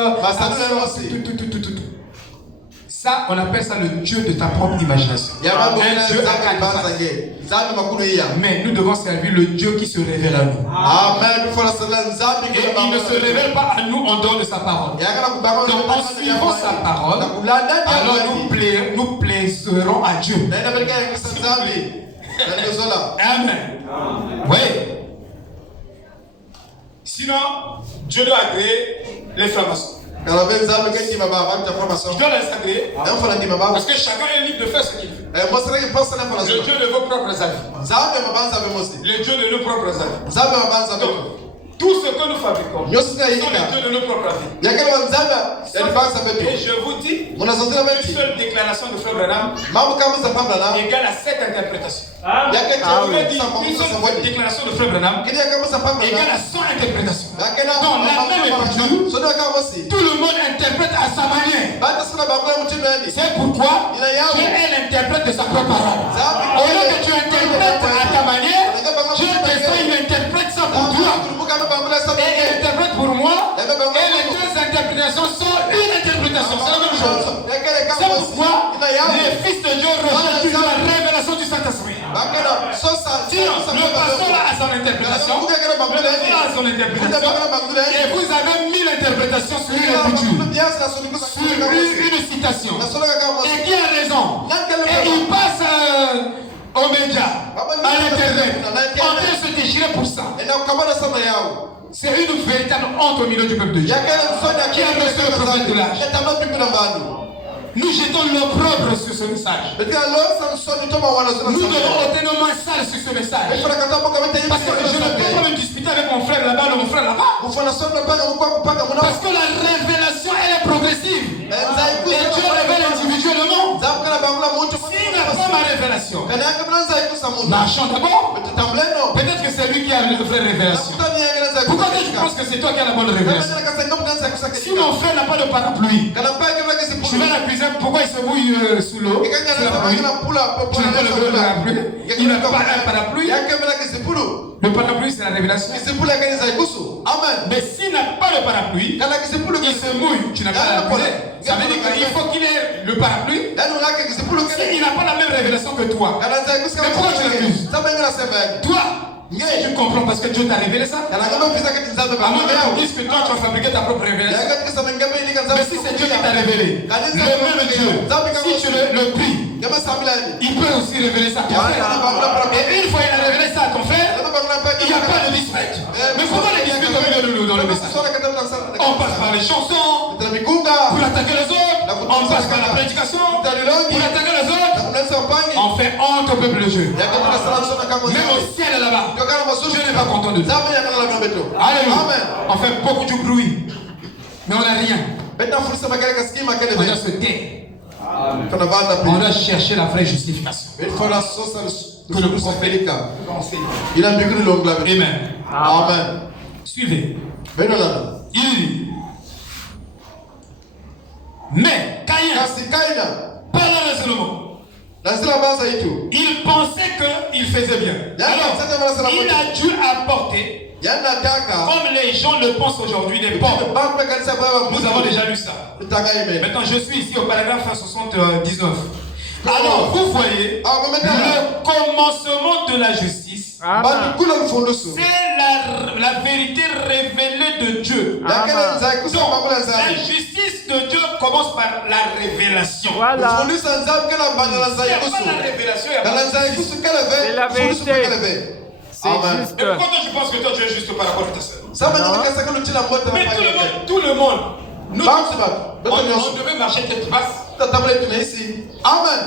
Ça, on appelle ça le Dieu de ta propre imagination. Un Dieu à quatre pattes. Mais nous devons servir le Dieu qui se révèle à nous. Et il ne se révèle pas à nous en dehors de sa parole. Donc en suivant sa parole, alors nous plaiserons à Dieu. Amen. Oui. Sinon, Dieu doit agréer les francs-maçons. Il doit les agréer. Parce que chacun est libre de faire ce qu'il veut. Le Dieu de vos propres avis. Le Dieu de nos propres avis. Donc, tout ce que nous fabriquons sont les dieux de nos propres avis. Et je vous dis, une seule déclaration de Frère Branham égale à 7 interprétations. Une seule déclaration de Frère Branham égale à 100 interprétations. Dans la même écriture, tout le monde interprète à sa manière. C'est pourquoi Dieu interprète de sa propre parole. Au lieu que tu interprètes à ta manière, Dieu il interprète ça pour toi. Et il interprète pour moi. Et les deux interprétations sont une interprétation. C'est la même chose. C'est pourquoi les fils de Dieu recherchent toujours la révélation du Saint-Esprit. Sinon, le pasteur a son interprétation. Le pasteur a son interprétation. Et vous avez 1000 interprétations sur une écriture, sur une citation. Et qui a raison? Et il passe aux médias, à l'internet, en train de se déchirer pour ça. C'est une véritable honte au milieu du peuple de Dieu. Qui a reçu le prophète de l'âge? Nous jetons l'opprobre sur ce message. Nous devons ôter nos mains sales sur ce message. Parce que je ne peux pas me disputer avec mon frère là-bas, mon frère là-bas. Parce que la révélation, elle est progressive. Et Dieu révèle individuellement. S'il n'a pas ma révélation, marchons d'abord. Peut-être que c'est lui qui a la vraie révélation. Pourquoi tu penses que c'est toi qui as la bonne révélation? Si mon frère n'a pas de parapluie, je vais l'accuser. Pourquoi il se mouille sous l'eau? Il n'a pas un parapluie. Le parapluie, c'est la révélation. Mais s'il n'a pas le parapluie, il se mouille. Tu n'as pas la l'accuser. Ça veut dire qu'il faut qu'il ait le parapluie. Il n'a pas la même révélation que toi. Mais pourquoi tu l'accuses? Toi, Si tu comprends parce que Dieu t'a révélé ça. À moins que tu dises que toi tu as fabriqué ta propre révélation. Mais si c'est Dieu qui t'a révélé, le même Dieu, si tu le pries, il peut aussi révéler ça à ton frère. Et une fois il a révélé ça à ton frère, il n'y a pas de dispute. Mais pourquoi les disputes au milieu de nous dans le message? On passe par les chansons pour attaquer les autres. On passe par la prédication pour attaquer les autres. On fait honte au peuple de Dieu. Même au ciel là-bas, Dieu n'est pas content de nous. Alléluia. On fait beaucoup de bruit, mais on n'a rien. On doit se taire. On doit chercher la vraie justification. Que le prophète Il a vécu le long là. Amen. Amen. Suivez. Il dit, mais Caïn, parlant de Salomon, il pensait qu'il faisait bien. Alors, il a dû apporter, comme les gens le pensent aujourd'hui, des portes. Nous avons déjà lu ça. Maintenant, je suis ici au paragraphe 79. Alors, vous voyez, le commencement de la justice, c'est la vérité révélée de Dieu. Donc, la justice de Dieu commence par la révélation. Voilà. Il n'y a pas la révélation, il n'y a pas la justice. C'est la vérité. C'est juste. Et pourquoi toi tu penses que toi tu es juste par rapport à ta soeur? Mais tout le monde, nous, on devait marcher tête basse. Amen.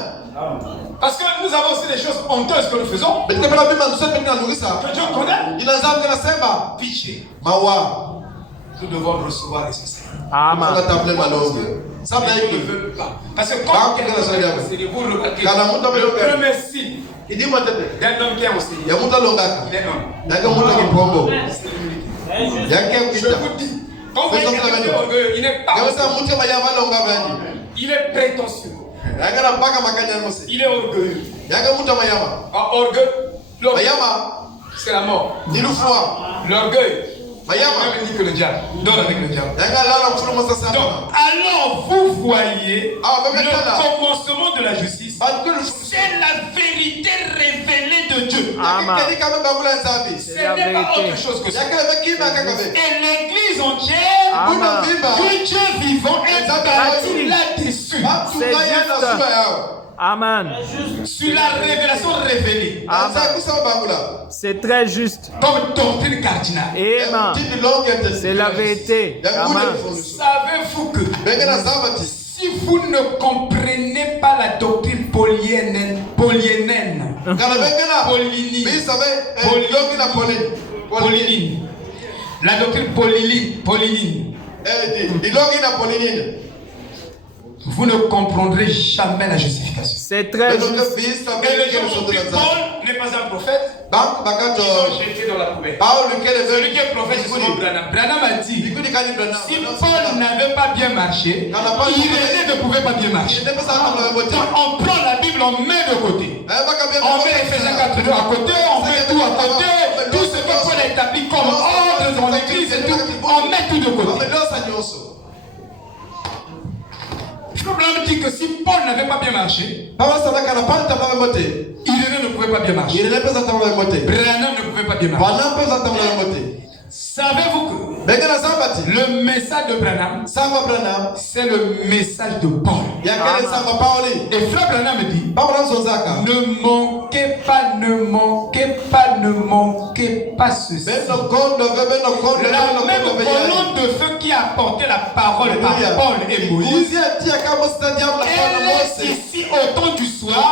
Parce que nous avons aussi des choses honteuses que nous faisons. Que Dieu connaît. Pitié. Nous devons recevoir les sociétés. Amen. Ça ne veut pas. Parce que quand quelqu'un est possédé, vous remarquez le premier signe d'un homme qui est possédé, il est homme. Je vous dis, quand vous voyez quelqu'un qui est orgueilleux, il n'est pas orgueilleux. Il est prétentieux. Il est orgueilleux. Orgueil, c'est la mort. L'orgueil, même dit que le diable dort avec le diable. Donc, alors vous voyez le commencement de la justice. C'est la vérité révélée de Dieu. Amen. Ce n'est pas autre chose que ça. Et l'église entière, que Dieu vivant est bâti là-dessus. C'est juste. Amen. Sur la révélation révélée. Amen. C'est très juste. Comme doctrine cardinale. Amen. C'est la vérité. Amen. Savez-vous que si vous ne comprenez pas la doctrine polynéenne, la doctrine polynéenne, vous ne comprendrez jamais la justification. C'est très juste. Et les gens ont dit Paul n'est pas un prophète. Ils ont jeté dans la poubelle. Celui qui est prophète, c'est souvent Branham. Branham a dit, si Paul n'avait pas bien marché, Irénée ne pouvait pas bien marcher. Donc on prend la Bible, on met de côté. On met Ephésiens 4:2 à côté, on met tout à côté. Tout ce que Paul a établi comme ordre dans l'église et tout, on met tout de côté. Le problème dit que si Paul n'avait pas bien marché, Irénée ne pouvait pas bien marcher. Branham ne pouvait pas bien marcher. Savez-vous que le message de Branham, c'est le message de Paul. Et frère Branham dit, ne manquez pas, ne manquez pas, ne manquez pas ceci. La même colonne de feu qui a apporté la parole par Paul et Moïse, elle est ici au temps du soir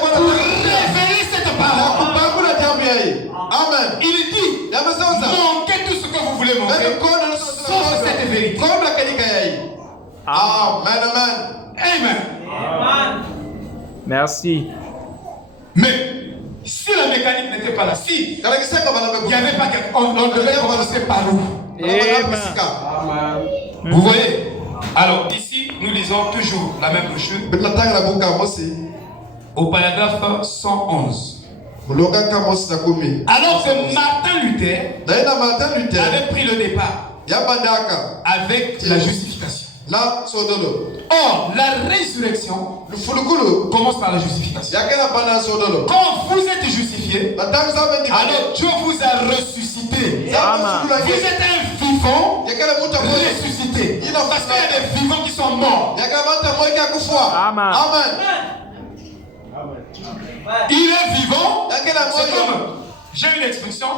pour révéler cette parole. Amen. Il dit, manquez tout ce que vous voulez manquer, sauf cette vérité. Amen. Merci. Mais si la mécanique n'était pas là, si il n'y avait pas quelqu'un, on devait commencer par où? Amen. Vous voyez? Alors ici, nous lisons toujours la même brochure au paragraphe 111. Alors que Martin Luther avait pris le départ avec la justification. Or, la résurrection commence par la justification. Quand vous êtes justifié, alors Dieu vous a ressuscité. Vous êtes un vivant ressuscité. Parce qu'il y a des vivants qui sont morts. Amen. Il est vivant. C'est comme, j'ai une expression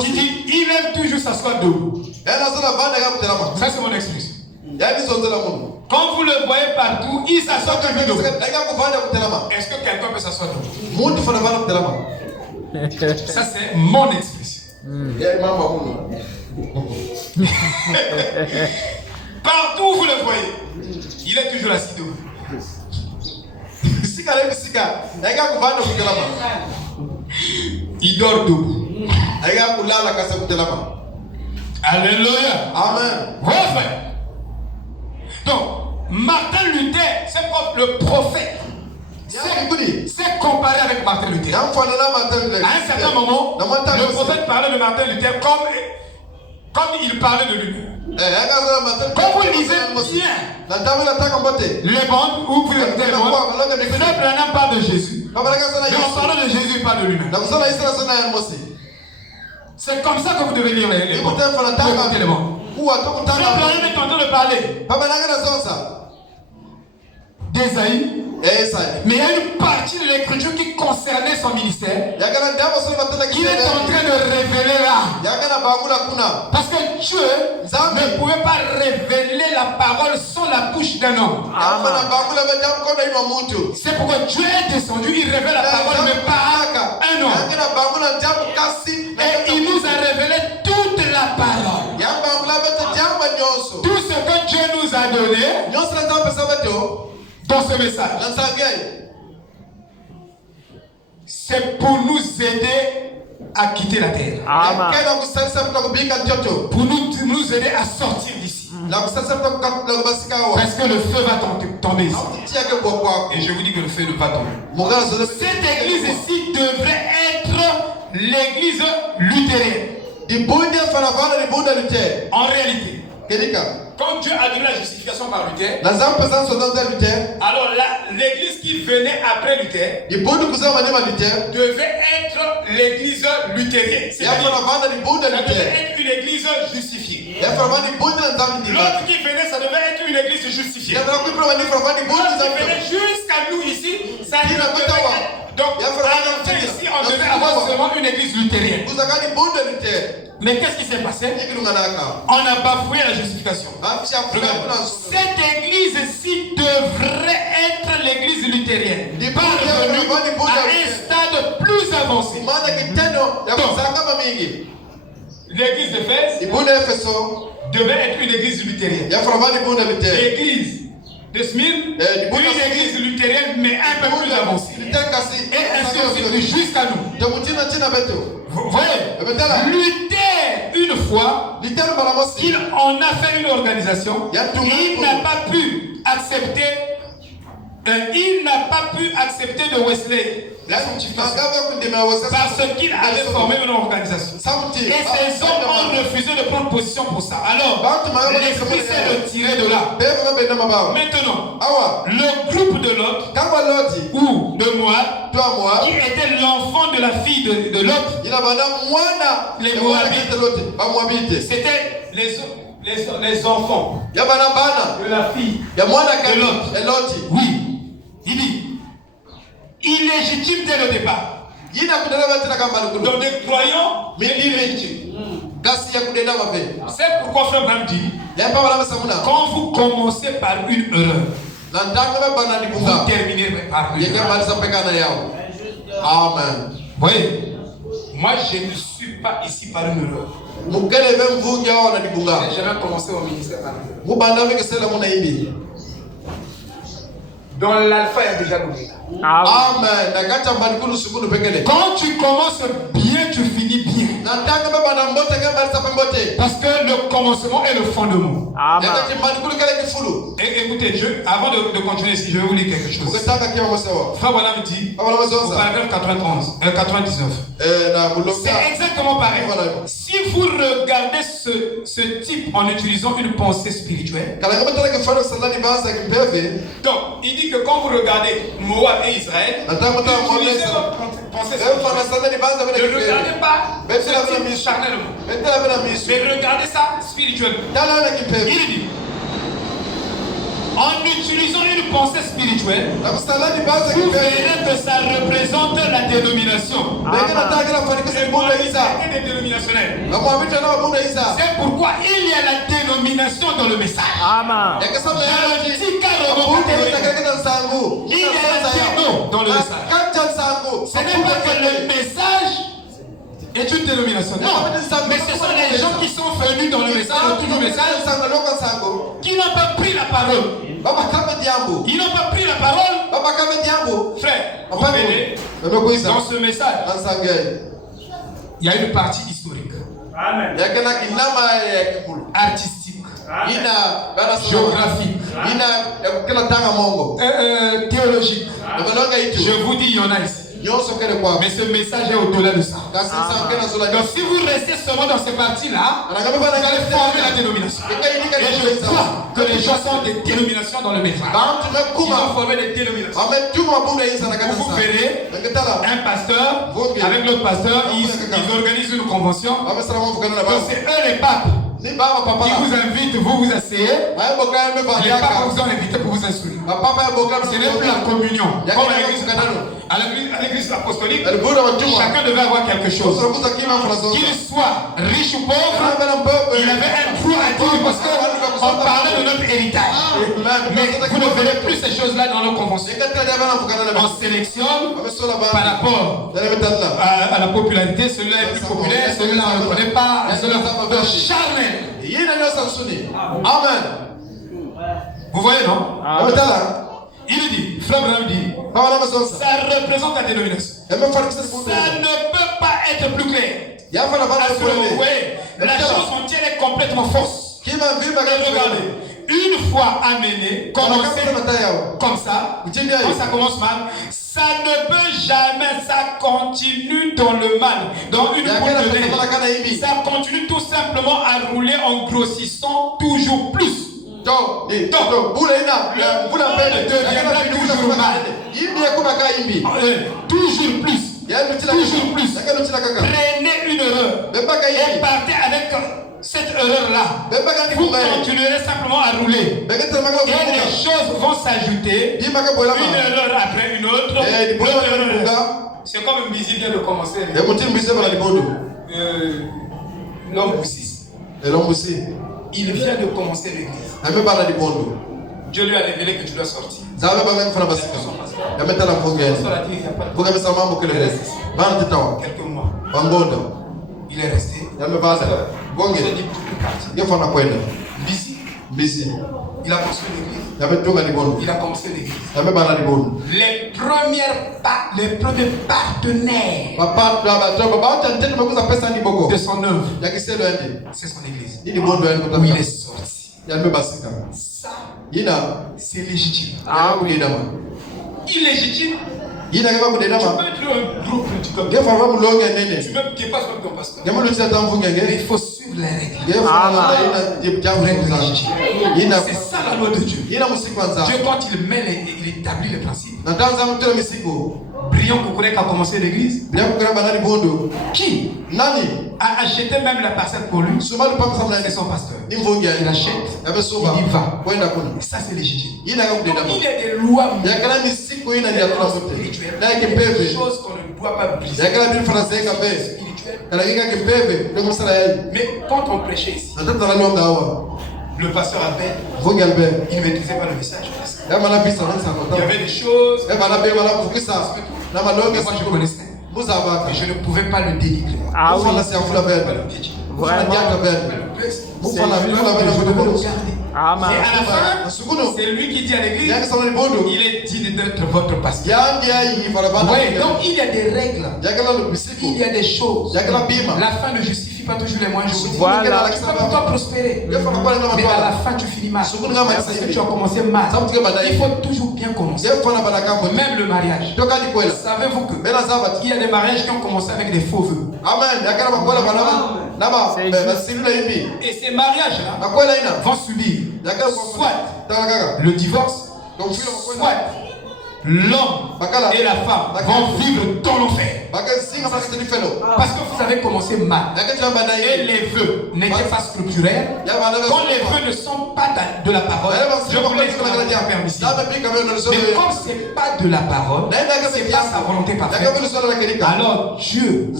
qui dit il aime toujours s'asseoir debout. Ça, c'est mon expression. Quand vous le voyez partout, il s'assoit toujours debout. Est-ce que quelqu'un peut s'asseoir debout? Ça, c'est mon expression. Partout où vous le voyez, il est toujours assis debout. Il dort debout. Alléluia. Amen. Ouais, frère. Donc, Martin Luther, c'est le prophète. C'est comparé avec Martin Luther. À un certain moment, le prophète parlait de Martin Luther comme il parlait de lui. Quand vous lisez bien les bandes, où vous écoutez les bandes, Frère Branham parle de Jésus. Mais en parlant de Jésus, il parle de lui-même. C'est comme ça que vous devez lire les bandes. Écoutez les bandes. Frère Branham est en train de parler d'Ésaïe. Mais il y a une partie de l'écriture qui concernait son ministère. Il est en train de révéler là. Parce que Dieu ne pouvait pas révéler la parole sans la bouche d'un homme. C'est pourquoi Dieu est descendu, il révèle la parole, mais pas un homme. Et il nous a révélé toute la parole. Tout ce que Dieu nous a donné dans ce message, c'est pour nous aider à quitter la terre. Amen. Pour nous aider à sortir d'ici. Parce que le feu va tomber ici. Et je vous dis que le feu ne va tomber. Cette église ici devrait être l'église luthérienne. En réalité, quand Dieu a donné la justification par Luther, alors l'église qui venait après Luther devait être l'église luthérienne. Ça devait être une église justifiée. L'autre qui venait, ça devait être une église justifiée. L'autre qui venait jusqu'à nous ici, ça devait être. Donc, à la fin ici, on devait avoir seulement une église luthérienne. Mais qu'est-ce qui s'est passé? On a bafoué la justification. Cette église-ci devrait être l'église luthérienne. Parvenue à un stade plus avancé. L'église d'Éphèse devait être une église luthérienne. L'église de Smyrne, une église luthérienne, mais un peu plus avancée. Et ainsi de suite jusqu'à nous. Vous voyez, Luther, une fois, il en a fait une organisation, il n'a pas pu accepter, de Wesley la sanctification parce qu'il avait formé une organisation. Et ces hommes ont refusé de prendre position pour ça. Alors, l'esprit s'est retiré de là. Maintenant, le groupe de Lot, ou de Moab, qui était l'enfant de la fille de Lot, les Moabites, c'était les enfants de la fille de Lot. Oui, il dit illégitime dès le départ. Donc des croyants, mais illégitimes. C'est pourquoi Frère Branham dit, quand vous commencez par une erreur, vous terminez par une erreur. Amen. Vous voyez, moi je ne suis pas ici par une erreur. J'ai jamais commencé au ministère par une erreur. Dans l'alpha, il y a déjà l'oméga. Amen. Quand tu commences bien, tu finis bien. Parce que le commencement est le fondement. Amen. Et écoutez, avant de continuer ici, je vais vous lire quelque chose. Frère voilà me dit, au paragraphe 99. C'est exactement pareil. Si vous regardez ce type en utilisant une pensée spirituelle, donc il dit que quand vous regardez Moab et Israël, utilisez votre pensée spirituelle. Ne regardez pas ce type charnellement, mais regardez ça spirituellement. Il dit, en utilisant une pensée spirituelle, vous verrez que ça représente la dénomination. Des dénominationnels. C'est pourquoi il y a la dénomination dans le message. Amen. Il y a dans le message. Ce n'est pas que le message est une dénomination. Non, mais ce sont les gens qui sont venus dans le message, qui n'ont pas pris la parole. Ils n'ont pas pris la parole. Frère, vous verrez, dans ce message, il y a une partie historique, artistique, géographique, théologique. Je vous dis, il y en a ici. Mais ce message est au-delà de ça. Donc si vous restez seulement dans ces parties-là, vous allez former la dénomination. Et je crois que les gens sont des dénominations dans le message. Ils ont formé des dénominations. Vous verrez un pasteur avec l'autre pasteur, ils organisent une convention. Donc c'est eux les papes qui vous invitent, vous vous asseyez. Les papes vous ont invité pour vous instruire. Ce n'est plus la communion. Comme à l'église apostolique, chacun devait avoir quelque chose. Qu'il soit riche ou pauvre, il avait un droit à dire parce qu'on parlait de notre héritage. Mais vous ne verrez plus ces choses-là dans nos conventions. On sélectionne par rapport à la popularité. Celui-là est plus populaire, celui-là on ne le connaît pas, celui-là charnel. Amen. Vous voyez, non? Il dit, Frère Branham dit, ça représente la dénomination. Ça ne peut pas être plus clair. Vous voyez, la chose entière est complètement fausse. Regardez, une fois amené, commencer comme ça, quand ça commence mal, ça ne peut jamais, ça continue dans le mal, dans une boule de neige. Ça continue tout simplement à rouler en grossissant toujours plus. Donc, le mal deviendra toujours mal. Toujours plus. Toujours plus. Prenez une erreur et partez avec cette erreur-là. Vous continuerez simplement à rouler. Et les choses vont s'ajouter. Une erreur après une autre. C'est comme un musique vient de commencer. L'homme Boussis. Il vient de commencer l'église. Dieu lui a révélé que tu dois sortir. Quelques mois. Il est resté. Busy. Il a construit l'église. Il a commencé l'église. Les premiers partenaires de son œuvre, c'est son église. Où il est sorti. Ça, c'est légitime. Illégitime. Tu peux être un gros prédicateur. Tu me dépasses même ton pasteur. Mais il faut suivre les règles. C'est ça la loi de Dieu. Dieu, quand il établit les principes. Brian Koukourek a commencé l'église. Qui a acheté même la parcelle pour lui? C'est son pasteur. Il achète, il y va. Et ça c'est légitime. Donc, il y a des lois spirituelles, des choses qu'on ne doit pas briser. Mais quand on prêchait ici, le pasteur Albert, il ne maîtrisait pas le message. Il y avait des choses que moi je connaissais, mais je ne pouvais pas le délivrer. Ah oui. Vraiment. Amen. Et à la fin, c'est lui qui dit à l'église, il est digne d'être votre pasteur. Oui, donc il y a des règles, il y a des choses. La fin ne justifie pas toujours les moyens. Voilà. Tu peux pourtant prospérer, mais à la fin tu finis mal. Parce que tu as commencé mal. Il faut toujours bien commencer. Même le mariage. Savez-vous qu'il y a des mariages qui ont commencé avec des faux vœux. Et ces mariages-là vont subir soit le divorce, soit l'homme et la femme vont vivre dans l'enfer. Parce que vous avez commencé mal. Et les vœux n'étaient pas scripturaires. Quand les vœux ne sont pas de la parole, je vous laisse la permission. Mais comme ce n'est pas de la parole, ce n'est pas sa volonté parfaite, alors Dieu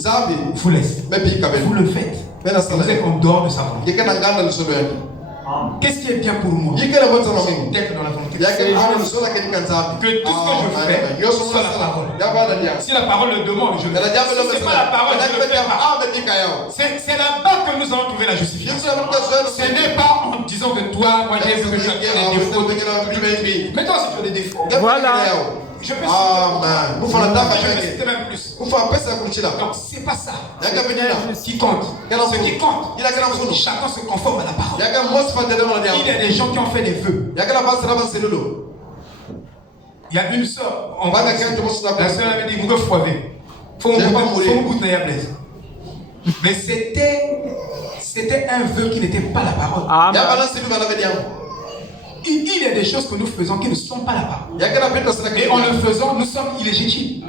vous laisse. Vous le faites. Vous êtes en dehors de sa volonté. Qu'est-ce qui est bien pour moi? D'être dans la volonté. Que tout ce que je fais soit la parole. Si la parole le demande, je le fais. Si ce n'est pas la parole, je le fais pas. C'est là-bas que nous allons trouver la justification. Ce n'est pas en disant que toi, moi j'ai vu que tu as des défauts. Mais toi aussi tu as des défauts. Voilà. Je peux citer même plus. Donc c'est pas ça. Qui compte. Ce qui compte, chacun se conforme à la parole. Il y a des gens qui ont fait des vœux. Il y a une soeur, la soeur avait dit, vous me foivez. Faut me goûter à blaise. Mais c'était un vœu qui n'était pas la parole. Amen. Il y a des choses que nous faisons qui ne sont pas la parole. Et en le faisant, nous sommes illégitimes.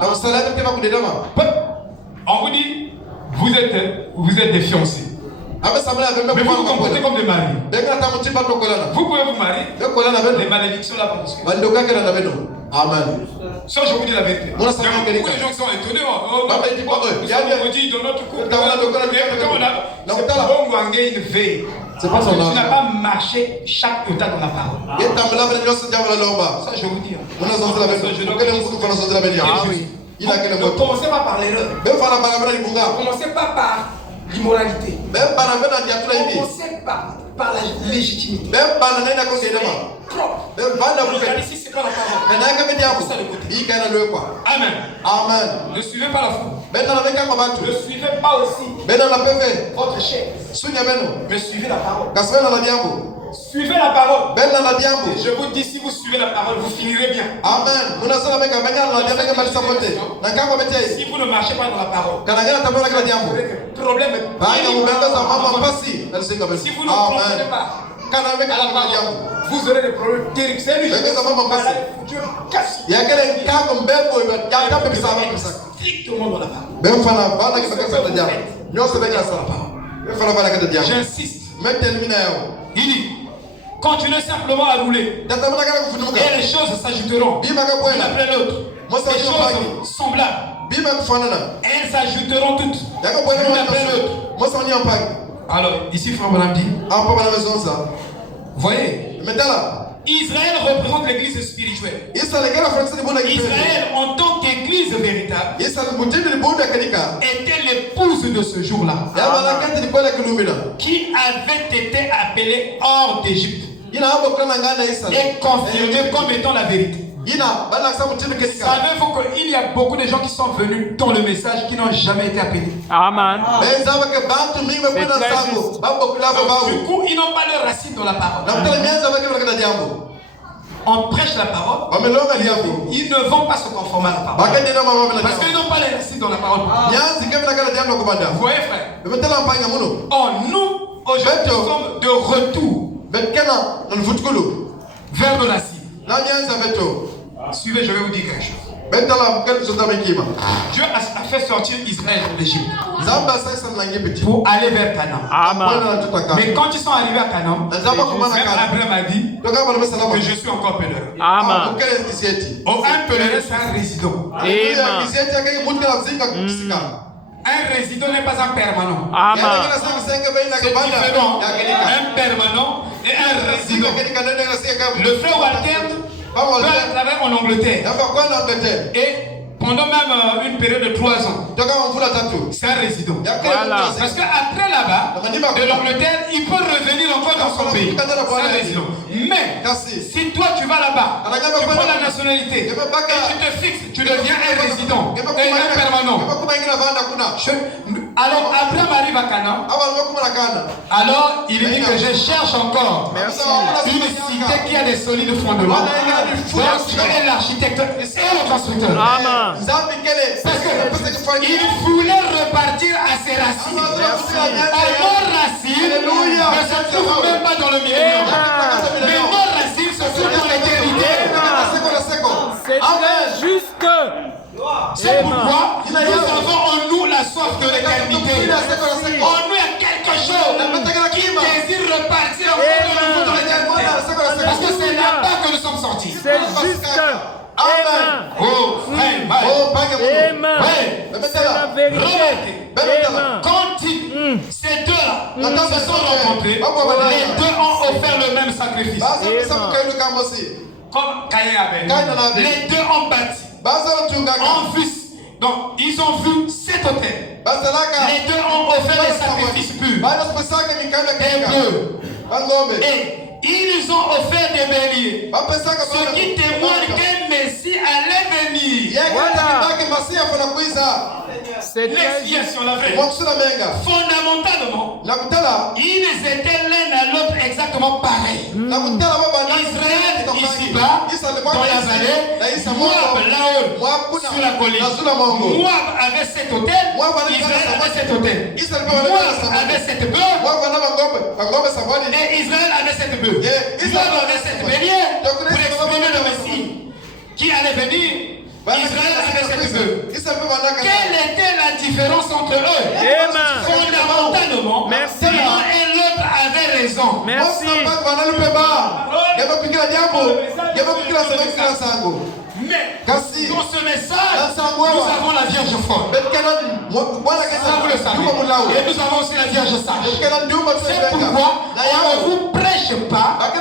On vous dit, vous êtes des fiancés. Mais vous vous comportez comme des maris. Vous pouvez vous marier. Les malédictions là vont. Amen. Ça, je vous dis la vérité. Beaucoup de gens sont étonnés. On dit dans notre couple. C'est pas son âge. Tu n'as pas marché chaque état dans la parole. Ça, je vous dis. Ne commencez pas par l'erreur. Ne commencez pas par l'immoralité. Commencez par la légitimité. Ici, c'est pas la parole. Amen. Amen. Ne suivez pas la foule. Ne suivez pas aussi votre chair. Mais suivez la parole. Suivez la parole. Et je vous dis, si vous suivez la parole, vous finirez bien. Amen. Si vous ne marchez pas dans la parole, problème est si vous ne comprenez pas à la parole, vous aurez des problèmes terribles. C'est lui. Strictement dans la parole. J'insiste. Il dit, continuez simplement à rouler. Et les choses s'ajouteront l'une après l'autre. Les choses semblables. Elles s'ajouteront toutes l'une après l'autre. Alors, ici, Frère Branham dit, voyez, Israël représente l'église spirituelle. Israël, en tant qu'église véritable, était l'épouse de ce jour-là, qui avait été appelée hors d'Égypte et confirmée comme étant la vérité. Savez-vous qu'il y a beaucoup de gens qui sont venus dans le message qui n'ont jamais été appelés? Amen. Du coup, ils n'ont pas leur racine dans la parole. On prêche la parole, ils ne vont pas se conformer à la parole. Parce qu'ils n'ont pas les racines dans la parole. Vous voyez, frère? Oh, nous, aujourd'hui, nous sommes de retour vers nos racines. Suivez, je vais vous dire quelque chose. Dieu a fait sortir Israël de l'Égypte pour aller vers Canaan. Amen. Mais quand ils sont arrivés à Canaan, Abraham a dit que je suis encore pèlerin. Amen. Oh, un pèlerin, c'est un résident. Amen. Un résident n'est pas un permanent. Amen. C'est différent. Un permanent et un résident. Le frère Walter peut travailler en Angleterre. Et pendant même une période de 3 ans. C'est un résident. Voilà. Parce qu'après là-bas, de l'Angleterre, il peut revenir encore dans son pays. C'est un résident. Mais si toi tu vas là-bas, tu prends la nationalité et tu te fixes, tu deviens un résident et un permanent. Alors Abraham arrive à Canaan. Alors il dit que je cherche encore une cité qui a des solides fondements. Donc tu es l'architecte et le constructeur. Amen. Parce qu'il voulait repartir à ses racines. Nos racines ne se trouvent même pas dans le millénaire. Mais nos racines se trouvent dans l'éternité. C'est très juste. C'est pourquoi nous avons en nous la soif de l'éternité. En nous, il y a quelque chose qui désire repartir encore de nouveau dans l'éternité. Parce que c'est là-bas que nous sommes sortis. C'est juste. Amen. Oh, frère, Amen. C'est la vérité. Amen. quand ces deux-là se sont rencontrés, les deux ont offert le même sacrifice. Comme Caïn et Abel. Les deux ont bâti. Donc, ils ont vu cet autel. Les deux ont offert des sacrifices purs. Et ils ont offert des béliers. Ce qui témoigne qu'un Messie allait venir. L'expiation, la vraie. Fondamentalement, ils étaient l'un à l'autre exactement pareils. Israël ici-bas, dans la vallée, Moab là-haut, sur la colline. Moab avait cet autel, Israël avait cet autel. Moab avait cette bœuf, et Israël avait cette bœuf. Moab avait cette bélier pour exprimer le Messie qui allait venir. Israël avait cette bœuf. Quelle était la différence entre eux? Fondamentalement, l'un et l'autre avaient raison. Merci. Mais dans ce message, nous avons la Vierge forte. Ça, vous le savez. Et nous avons aussi la Vierge sage. C'est pourquoi on ne vous prêche pas que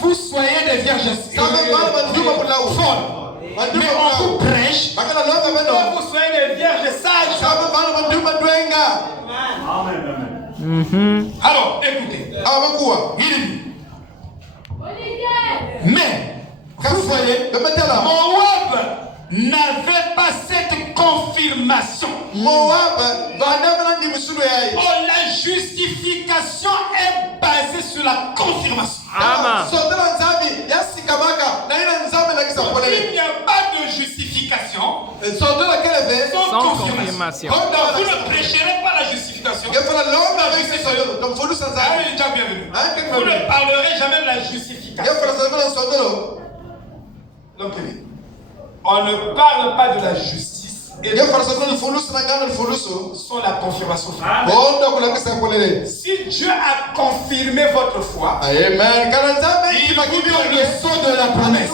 vous soyez des vierges folles. Mais on vous prêche que vous soyez des vierges sages. Alors, écoutez. Il dit, mais vous voyez, Moab n'avait pas cette confirmation. Oh, la justification est basée sur la confirmation. Amen. Il n'y a pas de justification sans confirmation. Donc, vous ne prêcherez pas la justification. Vous ne parlerez jamais de la justification. Donc, on ne parle pas de la justice et sont la confirmation finale. Si Dieu a confirmé votre foi, il vous donne le sceau de la promesse.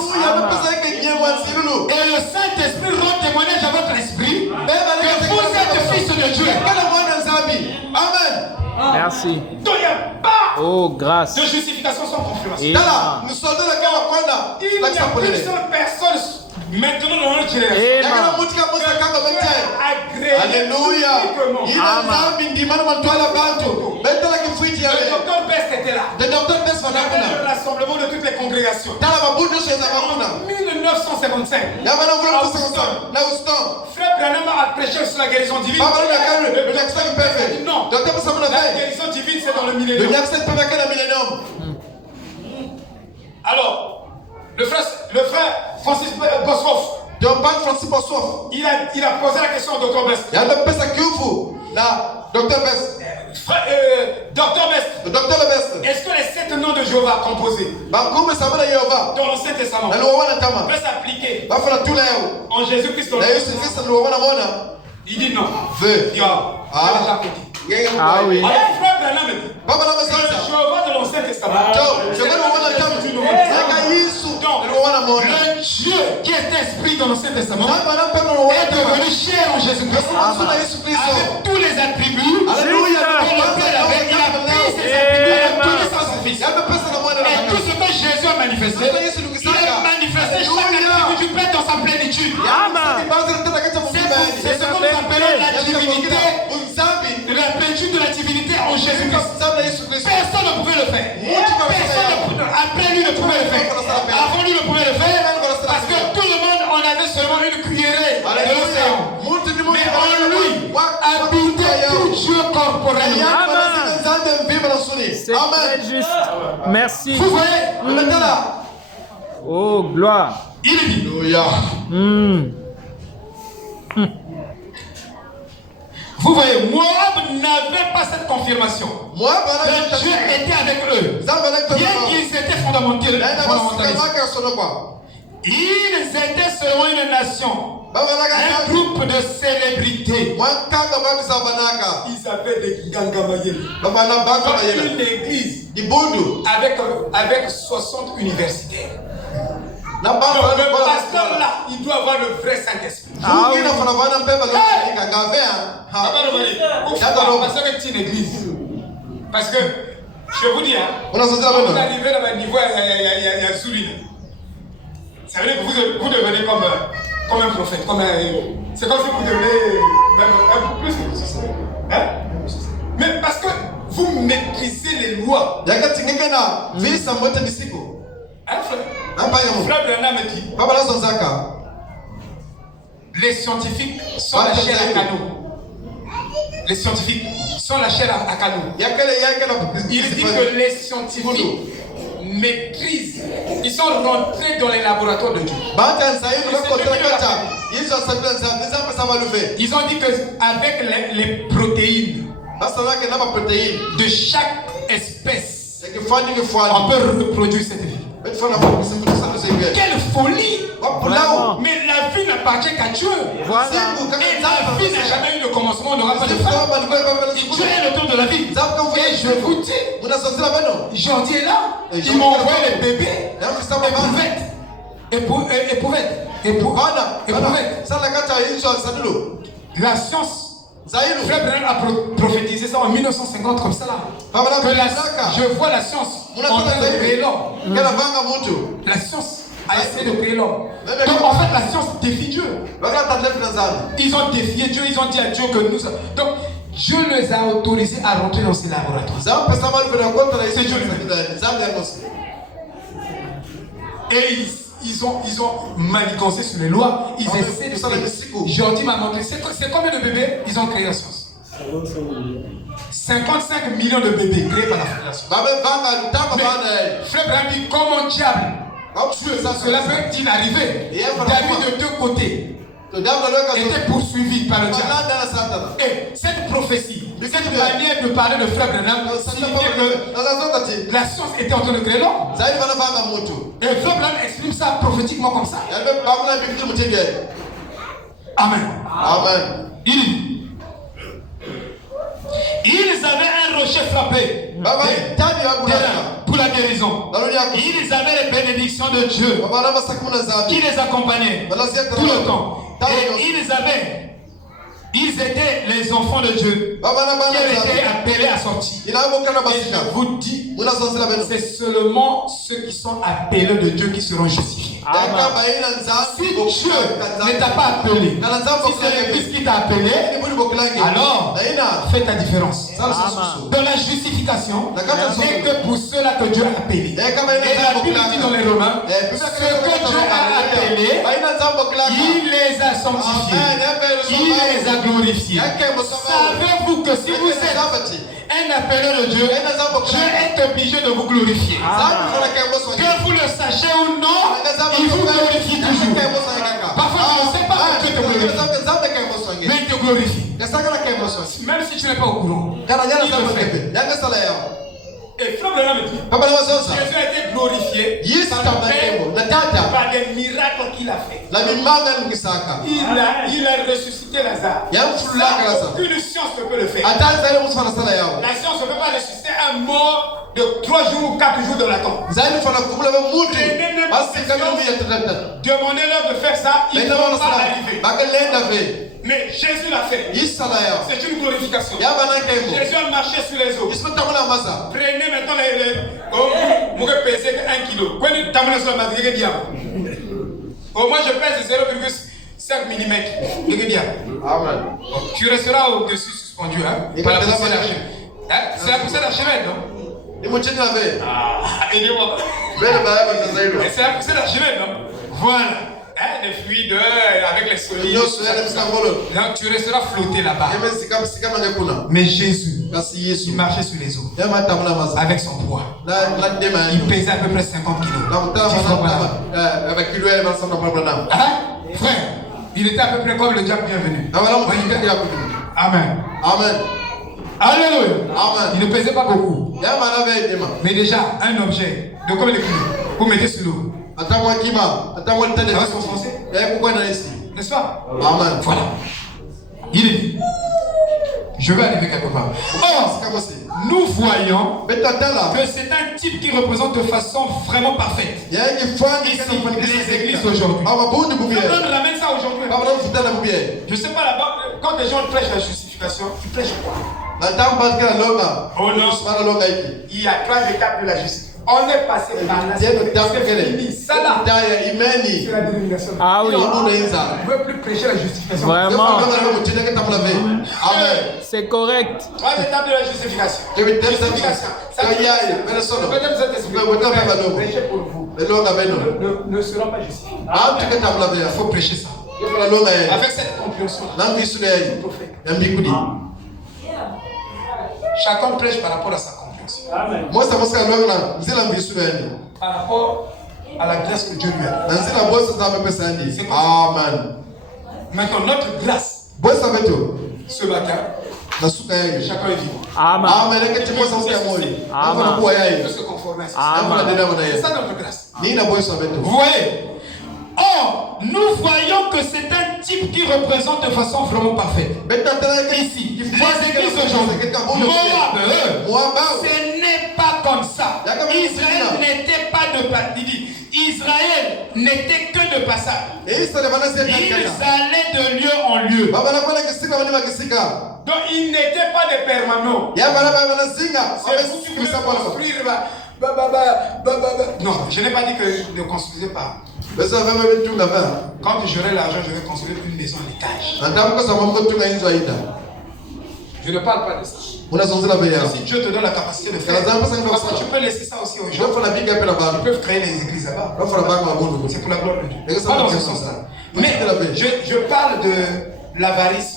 Et le Saint-Esprit rend témoignage à votre esprit que vous êtes fils de Dieu. Amen. Merci. Donc il n'y a pas grâce. de justification sans confirmation. Et Il n'y a plus seule personne maintenant dans notre génération. Alléluia. Le docteur Best était là. Le rassemblement de toutes les congrégations. En 1955. Frère Branham a prêché sur la guérison divine. Non. La guérison divine, c'est dans le millénaire. Alors, le frère Francis Bosworth, il a posé la question au docteur Best. Docteur Best, est-ce que les 7 noms de Jéhovah composés dans l'Ancien Testament peuvent s'appliquer en Jésus-Christ? Il dit non. Ah oui. Alors, frère Branham dit, le Jéhovah de l'Ancien Testament, le Dieu qui est esprit dans l'Ancien Testament est devenu chair en Jésus-Christ avec tous les attributs que le Père avait. Il a pris ses attributs et tous les sans son Fils. Et tout ce que Jésus a manifesté, il a manifesté chaque attribut du Père dans sa plénitude. la divinité, la plénitude de la divinité en Jésus-Christ. Personne ne pouvait le faire. Personne après lui ne pouvait le faire. Avant lui ne pouvait le faire. Parce que tout le monde en avait seulement une cuillerée de l'océan. Mais en lui habitait tout Dieu corporellement. C'est très juste. Merci. Vous voyez, Oh, gloire. il dit. Vous voyez, Moab n'avait pas cette confirmation. Que Dieu était avec eux. Bien qu'ils étaient fondamentalistes. Ils étaient selon une nation, un groupe de célébrités. Ils avaient des gangamayel. Une église avec 60 universitaires. Donc le pasteur là, il doit avoir le vrai Saint-Esprit. Parce que c'est une église. Parce que, je vous dis, quand vous arrivez dans un niveau, il y a Zouli. Ça veut dire que vous devenez comme un prophète. C'est comme si vous devenez même un peu plus que ça. Hein? Mais parce que vous maîtrisez les lois. Frère Branham dit, les scientifiques sont la chair à canon. Les scientifiques sont la chair à canon. Il dit que les scientifiques maîtrisent. Ils sont rentrés dans les laboratoires de Dieu. Ils ont dit qu'avec les protéines de chaque espèce, on peut reproduire cette vie. Quelle folie! Mais la vie n'appartient qu'à Dieu. Voilà. Et la vie n'a jamais eu de commencement, on n'aura pas de fin. Dieu est le temps de la vie. Et je vous dis, Jordi est là. Ils m'ont envoyé les bébés. Éprouvette. La science. Frère Branham a prophétisé ça en 1950 comme ça là. Je vois la science en train de créer l'homme. La science a essayé de créer l'homme. Donc en fait la science défie Dieu. Ils ont défié Dieu, ils ont dit à Dieu que nous... Donc Dieu les a autorisés à rentrer dans ces laboratoires. C'est Dieu et ils ont manigancé sur les lois. Ils essaient de faire. Jordi m'a montré. C'est combien de bébés ils ont créé la science? 55 millions de bébés créés par la fédération. Frère Branham dit comment diable cela peut-il arriver? David de deux côtés était poursuivi par le diable. Et cette prophétie, cette manière de parler de Frère Branham signifiait que la science était en train de créer l'homme. Et Frère Branham exprime ça prophétiquement comme ça. Amen. Ils avaient un rocher frappé pour la guérison. Ils avaient les bénédictions de Dieu qui les accompagnaient tout le temps. Et ils étaient les enfants de Dieu qui étaient appelés à sortir. Et je vous dis, c'est seulement ceux qui sont appelés de Dieu qui seront justifiés. Si Dieu ne t'a pas appelé, si c'est l'Église qui t'a appelé, alors fais ta différence. Dans la justification, c'est que pour ceux-là que Dieu a appelés. Et la Bible dit dans les Romains, ce que Dieu a appelé, il les a sanctifiés, il les a glorifiés. Savez-vous que si vous êtes un appelé de Dieu, Dieu est obligé de vous glorifier. Que vous le sachiez ou non, il vous glorifie toujours. Parfois tu ne sais pas que Dieu te glorifie, mais il te glorifie. Même si tu n'es pas au courant. Et Frère Branham dit, Jésus a été glorifié par des miracles qu'il a fait. Il a ressuscité Lazare. Aucune science ne peut le faire. La science ne peut pas ressusciter un mort de 3 jours ou 4 jours dans la tombe. Demandez-leur de faire ça, ils ne vont pas arriver. Mais Jésus l'a fait. C'est une glorification. Jésus a marché sur les eaux. Prenez maintenant vous pouvez peser 1 kilo. Au moins je pèse 0,5 5 mm. Écoutez bien. Amen. Tu resteras au-dessus suspendu, hein, par la poussée d'Archimède. Hein? C'est la poussée d'Archimède, non? Aidez-moi. Et c'est la poussée d'Archimède, non? Voilà. Hein, les fluides avec les solides. Donc tu resteras flotté là-bas. Mais Jésus, il marchait sur les eaux. Avec son poids. Il pesait à peu près 50 kilos. Hein? Frère, il était à peu près comme le diable bienvenu. Amen. Amen. Alléluia. Amen. Il ne pesait pas beaucoup. Mais déjà, un objet de combien de kilos vous mettez sur l'eau? Ça va s'enfoncer. N'est-ce pas? Amen. Voilà. Il est dit. Je vais arriver quelque part. Or, nous voyons que c'est un type qui représente de façon vraiment parfaite. Ici, les églises aujourd'hui. On ramène ça aujourd'hui. Je ne sais pas là-bas, quand les gens prêchent la justification, ils prêchent quoi? Oh non. Il y a 3 étapes de la justification. On est passé par là. C'est fini. Ça là. C'est la dénomination. Ah oui. On ne veut plus prêcher la justification. Vraiment. C'est correct. 3 étapes de la justification. Justification. Ça veut dire prêcher pour vous. Ne seront pas justifiés. Il faut prêcher ça. Avec cette compréhension. Chacun prêche par rapport à sa compréhension. Amen. Par rapport à la grâce que Dieu lui a donnée. Amen. Maintenant, notre grâce, ce matin, chacun est vivant. Amen. Amen. Il peut se conformer à ça. C'est ça notre grâce. Vous voyez? Or, nous voyons que c'est un type qui représente de façon vraiment parfaite. Ici, les églises aujourd'hui, Moab, ce n'est pas comme ça. Israël n'était pas de passage. Israël n'était que de passage. Ils allaient de lieu en lieu. Donc, ils n'étaient pas des permanents. C'est vous qui voulez construire. Non, je n'ai pas dit que je ne construisais pas. Quand j'aurai l'argent, je vais construire une maison à l'étage. Je ne parle pas de ça. Si Dieu te donne la capacité de faire, parce que tu peux laisser ça aussi aux gens. Ils peuvent créer les églises là-bas. C'est pour la gloire de Dieu. Pas dans ce sens-là. Mais je parle de l'avarice,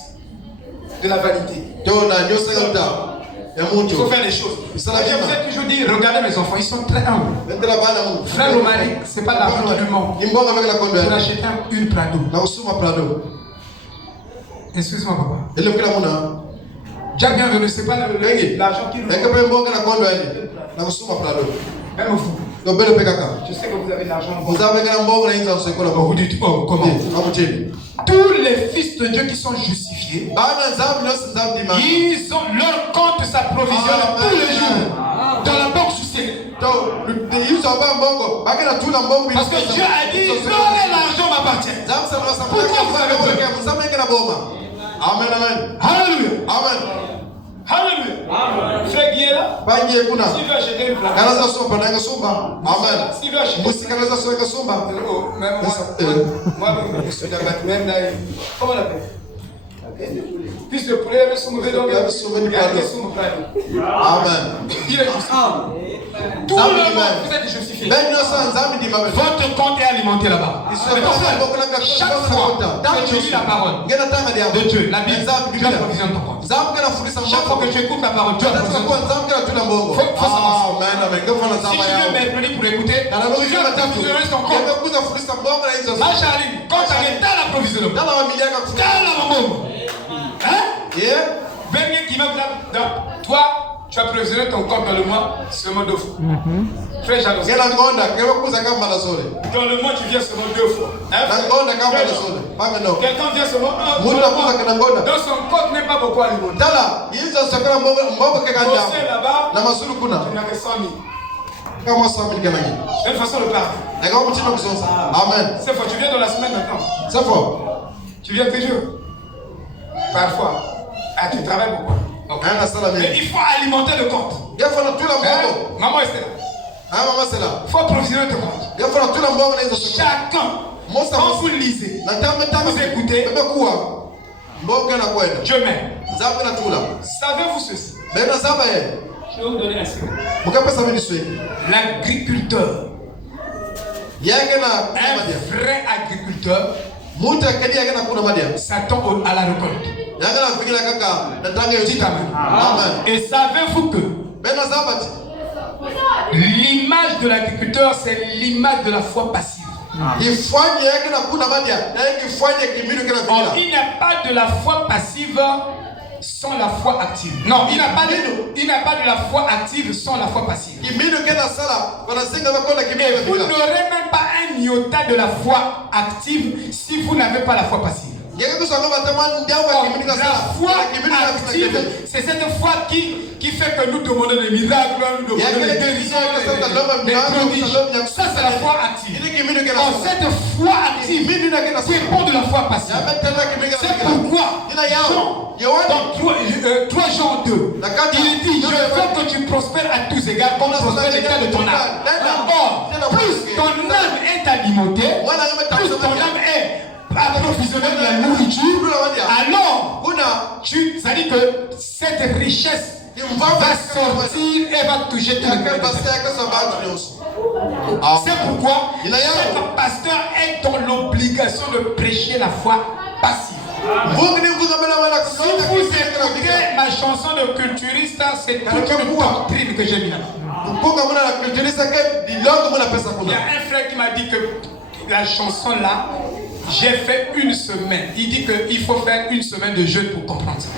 de la vanité. Il faut faire les choses. Je vous ai toujours dit, regardez mes enfants, ils sont très humbles. Frère Romaric, ce n'est pas l'argent du monde. Pour acheter une Prado. Excuse-moi, papa. Jack bienvenue, ce n'est pas l'argent qui nous même vous. Je sais que vous avez de l'argent. Vous dites, oh, comment? Tous les fils de Dieu qui sont justifiés, ils ont leur compte s'approvisionne tous les jours dans la banque sociale. Parce que Dieu a dit, non, l'argent m'appartient. Pourquoi vous avez peur? Amen, amen. Alléluia. Amen. Alléluia. Frère Guy est là. S'il veut acheter une place. Amen. S'il veut acheter une place. Même moi, je suis là-bas. Même là, comment on l'appelle? Fils de poulet avec son mauvais donc. Amen. Il est justifié. Tout le monde, vous êtes justifié. Votre compte est alimenté là-bas. Chaque fois que tu lis la parole de Dieu, la Bible, Dieu approvisionne ton compte. Chaque fois que tu écoutes la parole, Dieu approvisionne ton compte. Faut savoir ça. Si tu viens mercredi pour écouter, Dieu approvisionne ton compte. Ma Charline, quand tu as l'état l'approvisionnement, t'as la maman. Hein? Venez qui va vous dire, toi, tu as provisionné ton compte dans le mois seulement 2 fois. Frère Jadot. Dans le mois, tu viens seulement 2 fois. Quelqu'un vient seulement 1 fois. Donc son compte n'est pas beaucoup alimenté. Bosser là-bas, tu n'as que 100 000. C'est une façon de parler. Amen. C'est fort, tu viens dans la semaine maintenant. C'est fort. Tu viens toujours. Parfois. Ah, tu travailles beaucoup. Okay. Mais il faut alimenter le compte. Maman est là. Maman c'est là. Il faut provisionner ton compte. Chacun Quand vous lisez, vous écoutez, Dieu m'aime. Savez-vous ceci? Je vais vous donner un secret. L'agriculteur, un vrai agriculteur, s'attend à la récolte. Dites amen. Et savez-vous que l'image de l'agriculteur, c'est l'image de la foi passive. Il n'y a pas de la foi passive sans la foi active. Non, il n'y a pas de la foi active sans la foi passive. Et vous n'aurez même pas un iota de la foi active si vous n'avez pas la foi passive. La foi active, c'est cette foi qui fait que nous demandons des miracles, nous demandons des guérisons, des prodiges. Ça, c'est la foi active. Or, cette foi active dépend de la foi passive. C'est pourquoi dans 3 Jean 2, il dit: je veux que tu prospères à tous égards comme prospère l'état de ton âme. Or, plus ton âme est alimentée, plus ton âme est approvisionner de la nourriture, alors c'est-à-dire que cette richesse va sortir et va toucher tout le monde. C'est pourquoi chaque pasteur est dans l'obligation de prêcher la foi passive. Si vous écoutez ma chanson de culturiste, c'est toute une doctrine que j'ai mis là. Il y a un frère qui m'a dit que la chanson là, j'ai fait 1 semaine. Il dit qu'il faut faire 1 semaine de jeûne pour comprendre ça.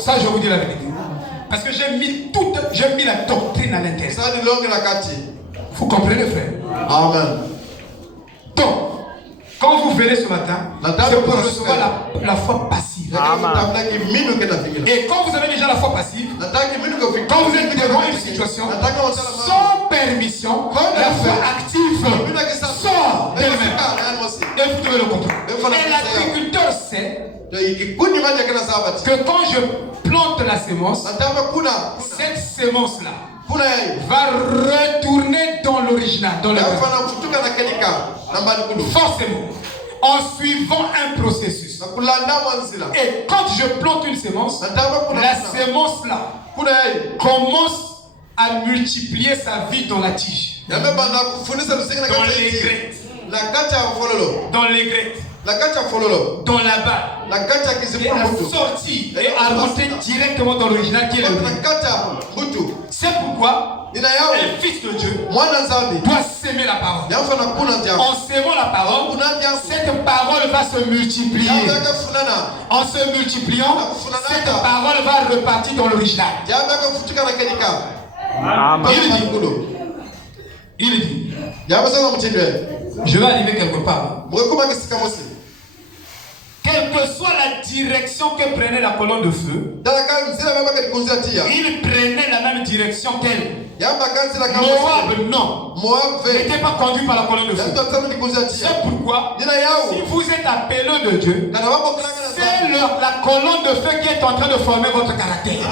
Ça, je vous dis la vérité. Parce que j'ai mis la doctrine à l'intérieur. Vous comprenez, frère? Amen. Donc, quand vous venez ce matin, c'est pour recevoir la foi passive. Et quand vous avez déjà la foi passive, quand vous êtes devant une situation, sans permission, la foi active sort d'elle-même. Et vous devez le comprendre. Et l'agriculteur sait que quand je plante la sémence, cette sémence-là va retourner dans l'original, dans le forcément, en suivant un processus. Et quand je plante une sémence, la sémence-là commence à multiplier sa vie dans la tige, dans les graines, dans les graines, dans la balle, et à sortir et à rentrer directement dans l'original qui est le vrai. C'est pourquoi un fils de Dieu doit s'aimer la parole. En s'aimant la parole, cette parole va se multiplier. En se multipliant, cette parole va repartir dans l'original. Il dit, je vais arriver quelque part. Quelle que soit la direction que prenait la colonne de feu, il prenait la même direction qu'elle. Moab, non. N'était pas conduit par la colonne de feu. C'est pourquoi, si vous êtes appelé de Dieu, c'est la colonne de feu qui est en train de former votre caractère.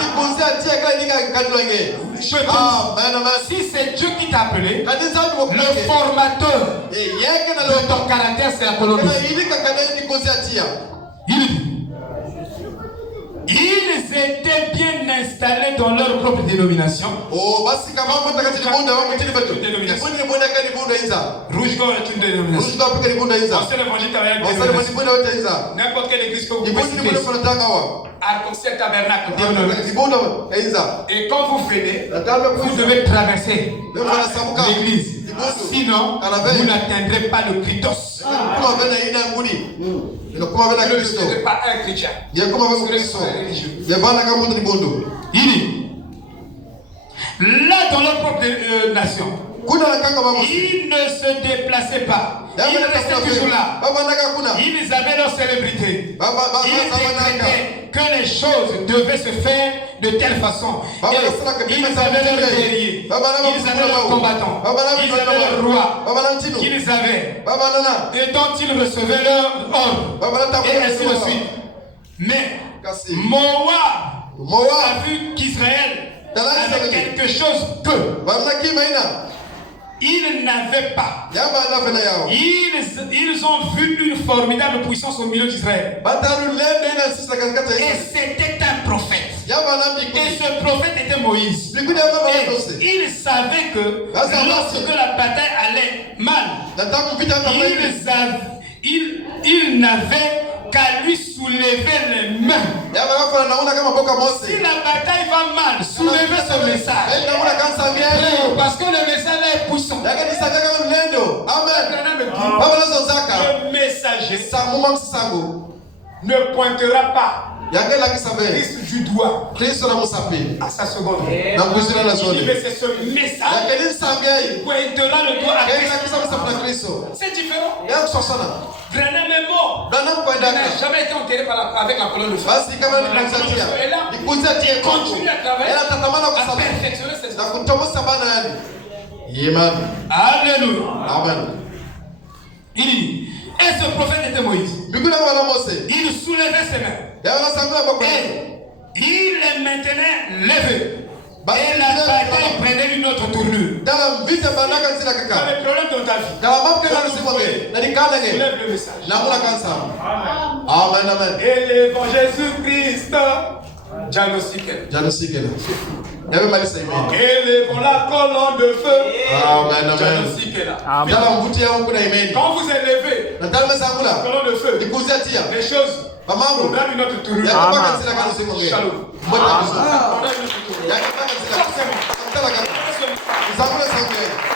Si c'est Dieu qui t'a appelé, le formateur de ton caractère, c'est la colonne de feu. Ils étaient bien installés dans leur propre dénomination. Rouge-Gorge est une dénomination. Ancien évangile tabernacle. N'importe quelle église que vous pouvez citer. Arc-en-ciel tabernacle. Et quand vous venez, vous devez traverser l'église. Sinon, vous n'atteindrez pas le Christos. Vous ne serez pas un chrétien. Vous serez religieux. Il dit, là dans leur propre nation, ils ne se déplaçaient pas. Ils restaient toujours là. Ils avaient leur célébrité. Ils décrétaient que les choses devaient se faire de telle façon. Et ils avaient leurs guerriers. Ils avaient leurs combattants. Ils avaient leurs rois. Ils avaient. Et dont ils recevaient leur ordre. Et ainsi de suite. Mais Moab a vu qu'Israël avait quelque chose que n'avaient pas. Ils ont vu une formidable puissance au milieu d'Israël. Et c'était un prophète. Et ce prophète était Moïse. Et ils savaient que lorsque la bataille allait mal, ils n'avaient qu'à lui soulever les mains. Si la bataille va mal, soulevez ce message. Parce que le message est puissant. Le messager ne pointera pas Christ du doigt à sa seconde. Mais c'est ce message qui pointera le doigt à Christ. C'est différent. Branham est mort. Il n'a jamais été enterré avec la colonne de feu. Il continue à travailler, à perfectionner ses œuvres. Alléluia. Amen. Il dit, et ce prophète était Moïse. Il soulevait ses mains. Et il les maintenait levés. Et la bataille prenait une autre tournure. Dans le problème de ta vie, soulève le message. Amen. Et l'évangile Jésus-Christ, diagnostique. Élevons la colonne de feu. Amen. Diagnostique est là. Quand vous élevez la colonne de feu, les choses prennent une autre tournure. Shalom. Amen.